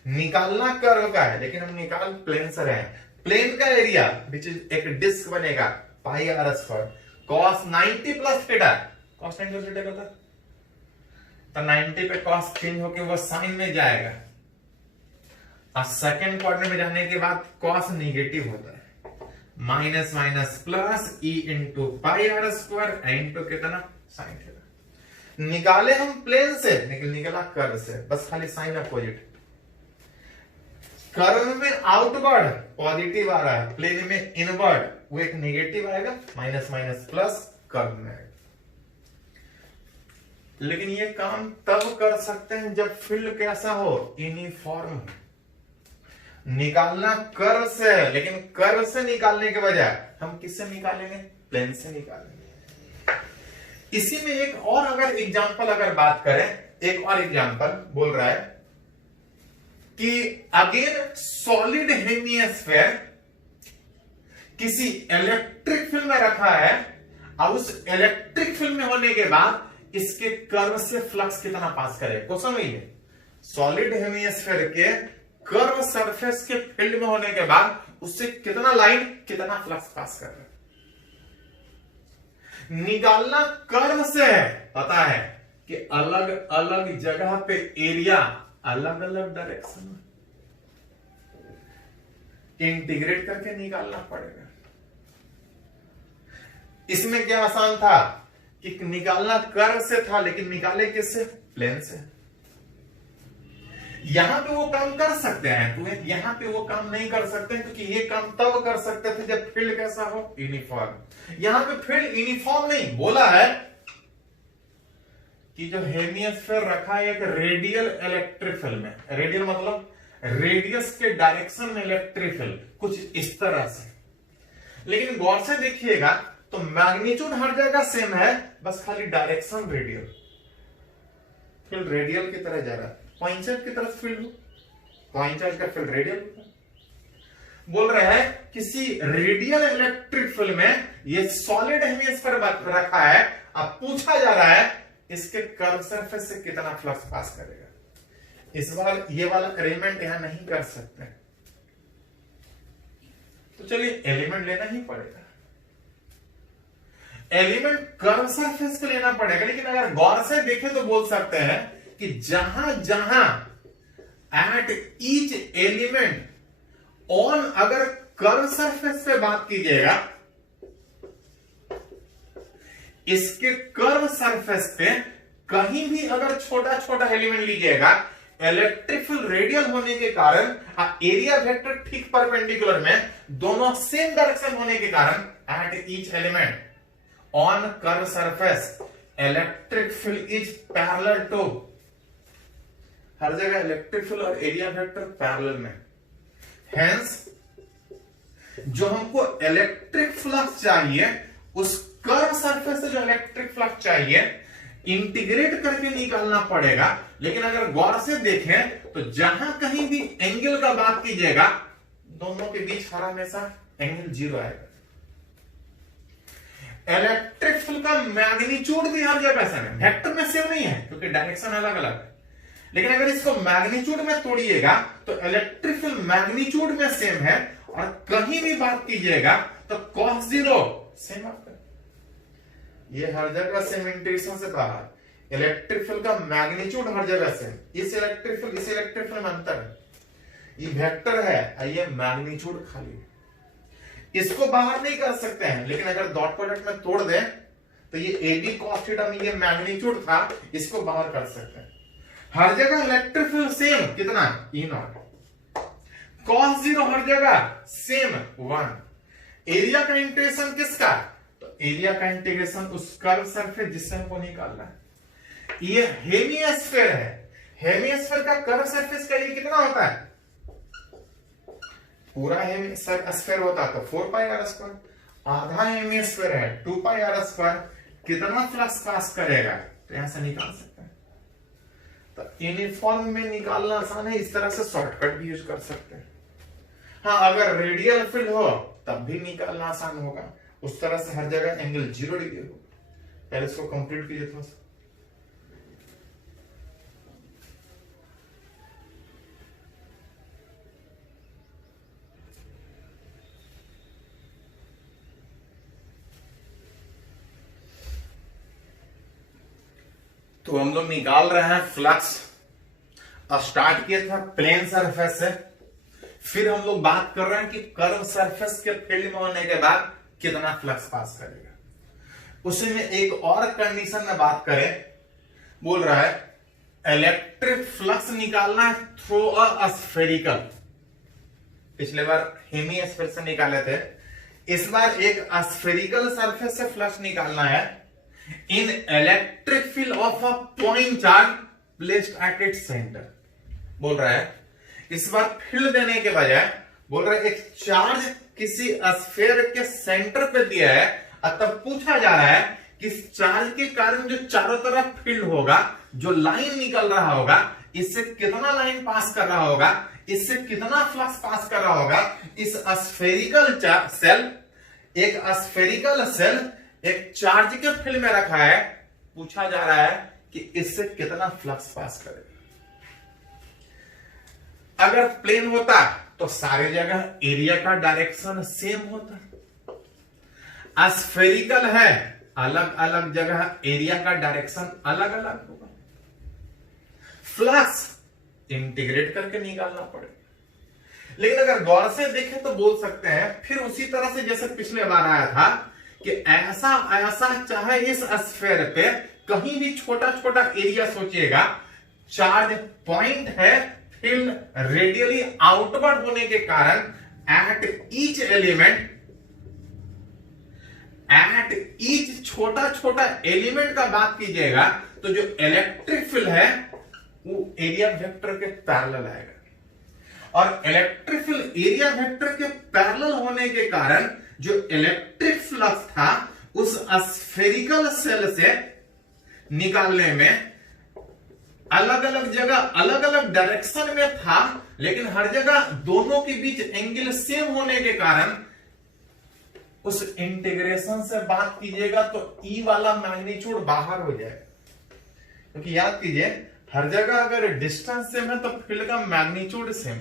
निकालना कर्व का है, लेकिन हम निकाल प्लेन से रहे हैं। प्लेन का एरिया विच इज एक डिस्क बनेगा pi R square cos 90 plus theta. Cos sine plus theta होता तो 90 पे कॉस चेंज होके वो साइन में जाएगा, और सेकंड क्वाड्रेंट में जाने के बाद कॉस नेगेटिव होता है, minus minus plus E into pi R square into कितना? Sine theta. निकाले हम प्लेन से, लेकिन निकला कर्व से, बस खाली साइन अपोजिट। कर्व में आउटवर्ड पॉजिटिव आ रहा है, प्लेन में इनवर्ड वो एक नेगेटिव आएगा, माइनस माइनस प्लस कर्व में आएगा। लेकिन ये काम तब कर सकते हैं जब फील्ड कैसा हो? यूनिफॉर्म। निकालना कर्व से, लेकिन कर्व से निकालने के बजाय हम किससे निकालेंगे? प्लेन से निकालेंगे। इसी में एक और अगर एग्जांपल अगर बात करें, एक और एग्जांपल बोल रहा है कि अगेन सॉलिड हेमिस्फीयर किसी इलेक्ट्रिक फील्ड में रखा है, और उस इलेक्ट्रिक फील्ड में होने के बाद इसके कर्व से फ्लक्स कितना पास करेगा। क्वेश्चन वही है, सॉलिड हेमिस्फीयर के कर्व सरफेस के फील्ड में होने के बाद उससे कितना लाइन, कितना फ्लक्स पास कर रहा है। निकालना कर्व से है, पता है कि अलग अलग जगह पे एरिया अलग अलग डायरेक्शन में इंटीग्रेट करके निकालना पड़ेगा। इसमें क्या आसान था कि निकालना कर्व से था, लेकिन निकाले किससे? प्लेन से। यहां पे वो काम कर सकते हैं, तो यहां पे वो काम नहीं कर सकते, क्योंकि ये काम तब कर सकते थे जब फील्ड कैसा हो? यूनिफॉर्म। यहां पे फील्ड यूनिफॉर्म नहीं बोला है, कि जो हेमिस्फीयर रखा है एक रेडियल इलेक्ट्रिक फील्ड में, रेडियल मतलब रेडियस के डायरेक्शन में इलेक्ट्रिक फील्ड कुछ इस तरह से। लेकिन गौर से देखिएगा तो मैग्नीट्यूड हर जगह सेम है, बस खाली डायरेक्शन रेडियल, फील्ड रेडियल की तरह जा रहा है। पॉइंट चार्ज की तरफ फील्ड हो, पॉइंट चार्ज का फील्ड रेडियल होता है। बोल रहे हैं किसी रेडियल इलेक्ट्रिक फील्ड में ये सॉलिड हेमिस्फीयर रखा है, अब पूछा जा रहा है इसके कर्व सरफेस से कितना फ्लक्स पास करेगा। इस बार ये वाला अरेंजमेंट यहां नहीं कर सकते, तो चलिए एलिमेंट लेना ही पड़ेगा। एलिमेंट कर्व सरफेस को लेना पड़ेगा, लेकिन अगर गौर से देखें तो बोल सकते हैं कि जहां जहां एट ईच एलिमेंट ऑन अगर कर्व सरफेस पे बात कीजिएगा, इसके कर्व सरफेस पे कहीं भी अगर छोटा छोटा एलिमेंट लीजिएगा, इलेक्ट्रिक फील्ड रेडियल होने के कारण एरिया वेक्टर ठीक परपेंडिकुलर में दोनों सेम डायरेक्शन होने के कारण at each element on curve surface electric field is parallel to, हर जगह इलेक्ट्रिक फील्ड और एरिया वेक्टर पैरेलल में। हेंस जो हमको इलेक्ट्रिक फ्लक्स चाहिए उस कर्व सरफेस से जो इलेक्ट्रिक फ्लक्स चाहिए इंटीग्रेट करके निकालना पड़ेगा। लेकिन अगर गौर से देखें तो जहां कहीं भी एंगल का बात कीजिएगा, दोनों के बीच हर हमेशा एंगल 0 आएगा। इलेक्ट्रिक फील्ड का मैग्नीट्यूड भी हर जगह सेम है, वेक्टर में सेम नहीं है क्योंकि डायरेक्शन अलग अलग है। लेकिन अगर इसको मैग्नीट्यूड में तोड़िएगा तो इलेक्ट्रिक फील्ड मैग्नीट्यूड में सेम है, और कहीं भी बात कीजिएगा तो cos 0 सेम आता है। ये हर जगह सेम, इंटीग्रेशन से बाहर इलेक्ट्रिक फील्ड का मैग्नीट्यूड हर जगह सेम। इस इलेक्ट्रिक फील्ड इस इलेक्ट्रिक फील्ड में अंतर है, ये वेक्टर है, ये मैग्नीट्यूड खाली। इसको बाहर नहीं कर सकते हैं, लेकिन अगर डॉट प्रोडक्ट में तोड़ दें तो ये ए बी कॉस थीटा में ये मैग्नीट्यूड था, इसको बाहर कर सकते हैं। हर जगह इलेक्ट्रिक फील्ड सेम, कितना ई नॉट। cos 0 हर जगह सेम 1। एरिया का इंटीग्रेशन किसका, तो एरिया का इंटीग्रेशन उस कर्व सरफेस जिससे हमको निकालना है। ये हेमिस्फीयर है, हेमिस्फीयर का कर्व सरफेस का एरिया कितना होता है, पूरा हेमिस्फीयर होता है तो 4 पाई आर स्क्वायर, आधा हेमिस्फीयर है 2 पाई आर स्क्वायर। कितना फ्लक्स पास करेगा तो यहां से निकाल सकते हैं। तो यूनिफॉर्म में निकालना आसान है, इस तरह से शॉर्टकट भी यूज कर सकते हैं। हाँ, अगर रेडियल फील्ड हो तब भी निकालना आसान होगा, उस तरह से हर जगह एंगल 0 डिग्री हो। पहले इसको कंप्लीट कीजिए थोड़ा सा। तो हम लोग निकाल रहे हैं फ्लक्स। स्टार्ट किया था प्लेन सरफेस से, फिर हम लोग बात कर रहे हैं कि कर्व सरफेस के फील्ड में होने के बाद कितना फ्लक्स पास करेगा। उसी में एक और कंडीशन में बात करें, बोल रहा है इलेक्ट्रिक फ्लक्स निकालना है थ्रू अ स्फेरिकल। पिछले बार हेमिस्फीयर से निकाले थे, इस बार एक स्फेरिकल सरफेस से फ्लक्स निकालना है इन electric field of a point charge placed at its centre. बोल रहा है इस बार फील्ड देने के बजाय बोल रहा है एक चार्ज किसी स्फीयर के सेंटर पे दिया है, तब पूछा जा रहा है कि इस चार्ज के कारण जो चारों तरफ फील्ड होगा, जो लाइन निकल रहा होगा, इससे कितना लाइन पास कर रहा होगा, इससे कितना फ्लक्स पास कर रहा होगा। इस स्फेरिकल सेल, एक स्फेरिकल सेल एक चार्ज के फील्ड में रखा है, पूछा जा रहा है कि इससे कितना फ्लक्स पास करेगा। अगर प्लेन होता तो सारी जगह एरिया का डायरेक्शन सेम होता। स्फेरिकल है, अलग अलग जगह एरिया का डायरेक्शन अलग अलग होगा। फ्लक्स इंटीग्रेट करके निकालना पड़ेगा। लेकिन अगर गौर से देखें तो बोल सकते हैं फिर उसी तरह से जैसे पिछले बार आया था कि ऐसा ऐसा चाहे इस स्फीयर पे कहीं भी छोटा छोटा एरिया सोचिएगा, चार्ज पॉइंट है, फील्ड रेडियली आउटवर्ड होने के कारण at each element, at each छोटा छोटा एलिमेंट का बात कीजिएगा तो जो इलेक्ट्रिक फील्ड है वो एरिया वेक्टर के पैरेलल आएगा, और इलेक्ट्रिक फील्ड एरिया वेक्टर के पैरेलल होने के कारण जो इलेक्ट्रिक फ्लक्स था उस स्फेरिकल सेल से निकालने में अलग अलग जगह अलग अलग डायरेक्शन में था, लेकिन हर जगह दोनों के बीच एंगल सेम होने के कारण उस इंटीग्रेशन से बात कीजिएगा तो ई वाला मैग्नीट्यूड बाहर हो जाएगा, क्योंकि याद कीजिए हर जगह अगर डिस्टेंस सेम है तो फील्ड का मैग्नीट्यूड सेम,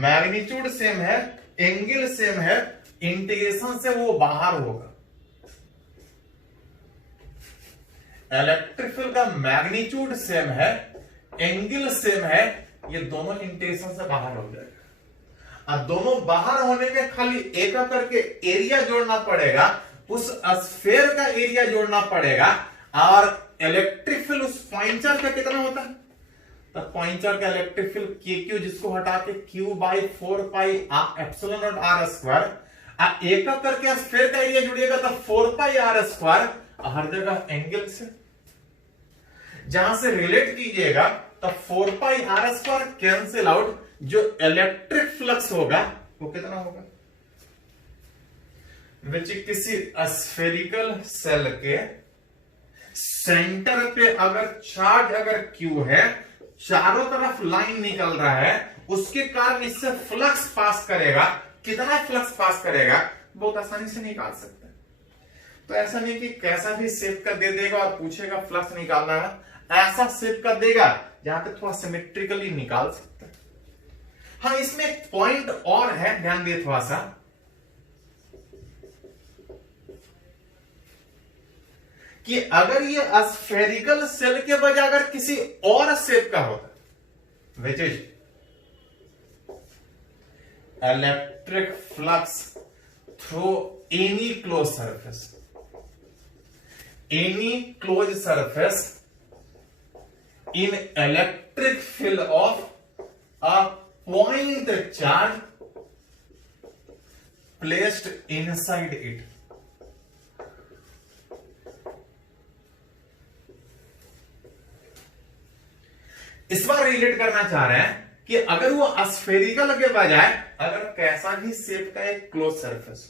मैग्नीट्यूड सेम है, एंगल सेम है, इंटीग्रेशन से वो बाहर होगा। इलेक्ट्रिक फील्ड का मैग्नीट्यूड सेम है, एंगल सेम है, ये दोनों इंटीग्रेशन से बाहर हो जाएगा। अब दोनों बाहर होने के खाली एक करके एरिया जोड़ना पड़ेगा, उस स्फीयर का एरिया जोड़ना पड़ेगा, और इलेक्ट्रिक फील्ड उस पॉइंट चार्ज का कितना होता है, तो पॉइंट चार्ज का इलेक्ट्रिक फील्ड के क्यू, जिसको हटा के Q by 4 pi epsilon naught r square, एक करके स्फीयर का एरिया जुड़िएगा तो 4 पाई आर स्क्वायर, हर जगह एंगल से जहां से रिलेट कीजिएगा तो 4 पाई आर स्क्वायर कैंसिल आउट, जो इलेक्ट्रिक फ्लक्स होगा वो कितना होगा, विच किसी स्फेरिकल सेल के सेंटर पे अगर चार्ज अगर क्यू है, चारों तरफ लाइन निकल रहा है, उसके कारण इससे फ्लक्स पास करेगा, कितना फ्लक्स पास करेगा बहुत आसानी से निकाल सकते हैं। तो ऐसा नहीं कि कैसा भी शेप का दे देगा और पूछेगा फ्लक्स निकालना है, ऐसा शेप का देगा जहां पे थोड़ा सिमेट्रिकली निकाल सकते हैं। हाँ, इसमें एक पॉइंट और है, ध्यान दिए थोड़ा सा, कि अगर ये स्फेरिकल सेल के बजाय अगर किसी और शेप का होता, which is electric flux through any close surface, any close surface in electric field of a point charge placed inside it, इस बार रिलेट करना चाह रहे हैं कि अगर वो स्फेरिकल के बजाय अगर कैसा भी शेप का एक क्लोज सरफेस,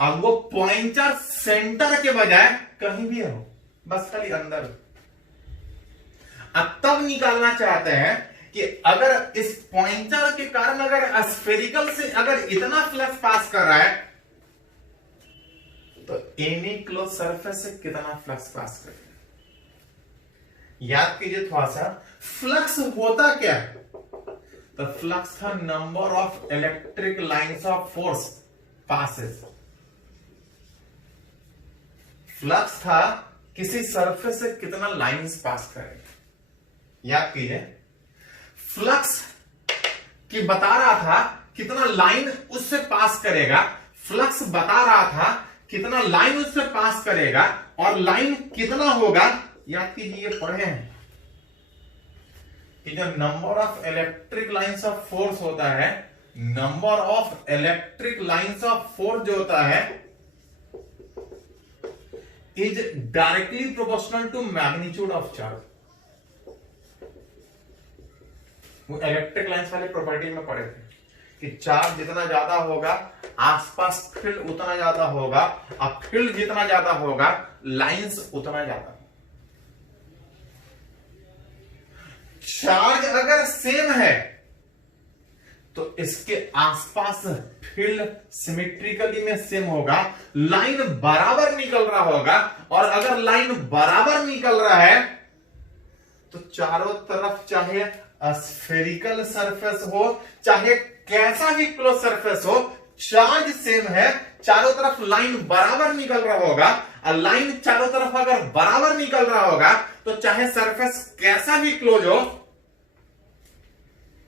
अब वो पॉइंट चार्ज सेंटर के बजाय कहीं भी हो, बस खाली अंदर, अब तब निकालना चाहते हैं कि अगर इस पॉइंटर के कारण अगर स्फेरिकल से अगर इतना फ्लक्स पास कर रहा है तो एनी क्लोज सरफेस से कितना फ्लक्स पास कर रहा है। याद कीजिए थोड़ा सा, फ्लक्स होता क्या है, तो फ्लक्स था number of electric lines of force passes, flux था किसी सरफेस से कितना लाइंस पास करेगा। याद कीजिए फ्लक्स की बता रहा था कितना लाइन उससे पास करेगा, फ्लक्स बता रहा था कितना लाइन उससे पास करेगा, और लाइन कितना होगा। याद कीजिए ये पढ़े हैं कि जो number of electric lines of force होता है, number of electric lines of force जो होता है is directly proportional to magnitude of charge. वो इलेक्ट्रिक लाइंस वाले प्रॉपर्टी में पढ़े थे कि चार्ज जितना ज्यादा होगा आसपास फील्ड उतना ज्यादा होगा, अब फील्ड जितना ज्यादा होगा लाइंस उतना ज्यादा। चार्ज अगर सेम है तो इसके आसपास फील्ड सिमेट्रिकली में सेम होगा, लाइन बराबर निकल रहा होगा, और अगर लाइन बराबर निकल रहा है तो चारों तरफ चाहे स्फेरिकल सरफेस हो चाहे कैसा भी क्लोज सरफेस हो, चार्ज सेम है, चारों तरफ लाइन बराबर निकल रहा होगा, और लाइन चारों तरफ अगर बराबर निकल रहा होगा तो चाहे सरफेस कैसा भी क्लोज हो,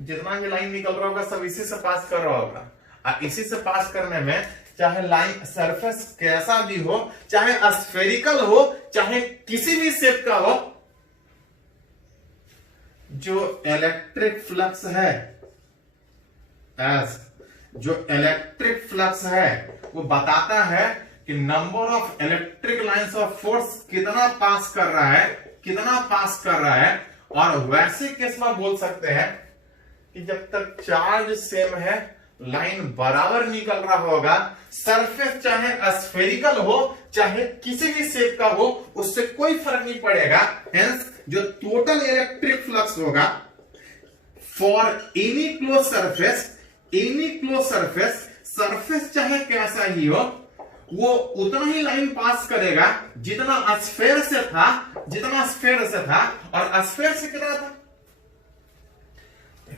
जितना भी लाइन निकल रहा होगा सब इसी से पास कर रहा होगा, और इसी से पास करने में चाहे लाइन सरफेस कैसा भी हो, चाहे स्फेरिकल हो चाहे किसी भी शेप का हो, जो इलेक्ट्रिक फ्लक्स है, जो इलेक्ट्रिक फ्लक्स है वो बताता है कि number of electric lines of force कितना पास कर रहा है, और वैसे केस में बोल सकते हैं कि जब तक चार्ज सेम है, लाइन बराबर निकल रहा होगा, सरफेस चाहे स्फेरिकल हो चाहे किसी भी शेप का हो, उससे कोई फर्क नहीं पड़ेगा। हेंस जो टोटल इलेक्ट्रिक फ्लक्स होगा for any close surface, surface चाहे कैसा ही हो, वो उतना ही लाइन पास करेगा जितना स्फेयर से था, और स्फेयर से कितना था,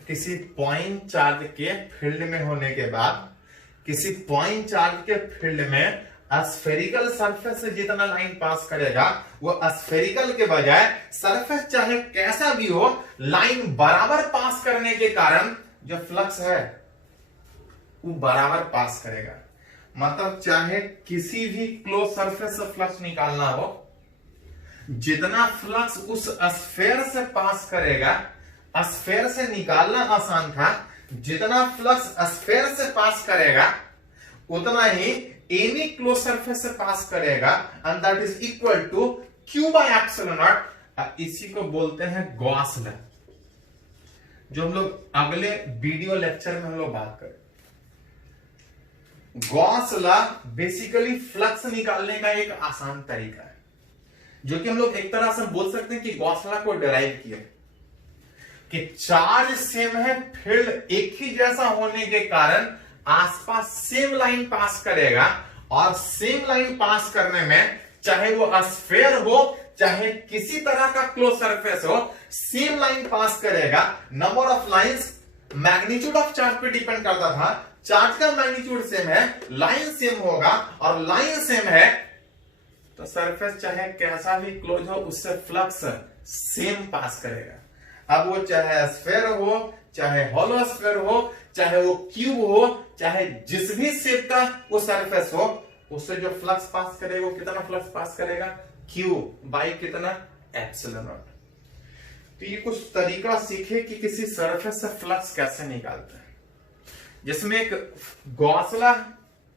किसी पॉइंट चार्ज के फील्ड में होने के बाद, किसी पॉइंट चार्ज के फील्ड में स्फेरिकल सरफेस से जितना लाइन पास करेगा, वो स्फेरिकल के बजाय सरफेस चाहे कैसा भी हो, लाइन बराबर पास करने के कारण जो फ्लक्स है वो बराबर पास करेगा। मतलब चाहे किसी भी क्लोज सरफेस से फ्लक्स निकालना हो, जितना फ्लक्स उस स्फेयर से पास करेगा, स्फेयर से निकालना आसान था, जितना फ्लक्स स्फेयर से पास करेगा उतना ही एनी क्लोज सरफेस से पास करेगा, and that is equal to Q by epsilon naught. इसी को बोलते हैं गॉस लॉ, जो हम लोग अगले वीडियो लेक्चर में हम लोग बात करें। गॉस लॉ बेसिकली फ्लक्स निकालने का एक आसान तरीका है, जो कि हम लोग एक तरह से बोल सकते हैं कि गॉस लॉ को डिराइव किया कि चार्ज सेम है, फील्ड एक ही जैसा होने के कारण आसपास सेम लाइन पास करेगा, और सेम लाइन पास करने में चाहे वो स्फेयर हो चाहे किसी तरह का क्लोज सरफेस हो, सेम लाइन पास करेगा। Number of lines magnitude of charge पे डिपेंड करता था, चार्ज का मैग्नीट्यूड सेम है, लाइन सेम होगा, और लाइन सेम है तो सरफेस चाहे कैसा भी क्लोज हो उससे फ्लक्स सेम पास करेगा। अब वो चाहे स्फेयर हो, चाहे हॉलो स्फेयर हो, चाहे वो क्यूब हो, चाहे जिस भी शेप का वो सरफेस हो, उससे जो फ्लक्स पास करेगा वो कितना फ्लक्स पास करेगा, क्यू बाई कितना, एप्सिलॉन नॉट। तो ये कुछ तरीका सीखे कि किसी सरफेस से फ्लक्स कैसे निकालते हैं, जिसमें एक गॉस लॉ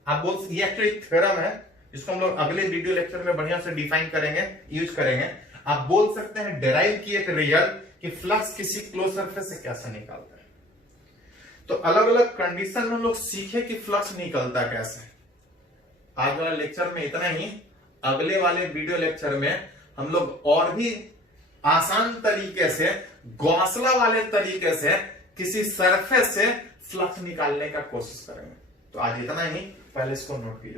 आप बोल, ये एक्चुअली थ्योरम है जिसको हम लोग अगले वीडियो लेक्चर में बढ़िया से डिफाइन करेंगे, यूज करेंगे। आप बोल सकते हैं डेराइव की एक रिजल्ट कि फ्लक्स किसी क्लोज सरफेस से कैसे निकालता है। तो अलग अलग कंडीशन में हम लोग सीखे कि फ्लक्स निकलता कैसे। आज वाला लेक्चर में इतना ही, अगले वाले वीडियो लेक्चर में हम लोग और भी आसान तरीके से, गॉस लॉ वाले तरीके से किसी सरफेस से फ्लक्स निकालने का कोशिश करेंगे। तो आज इतना ही, पहले इसको नोट कीजिए।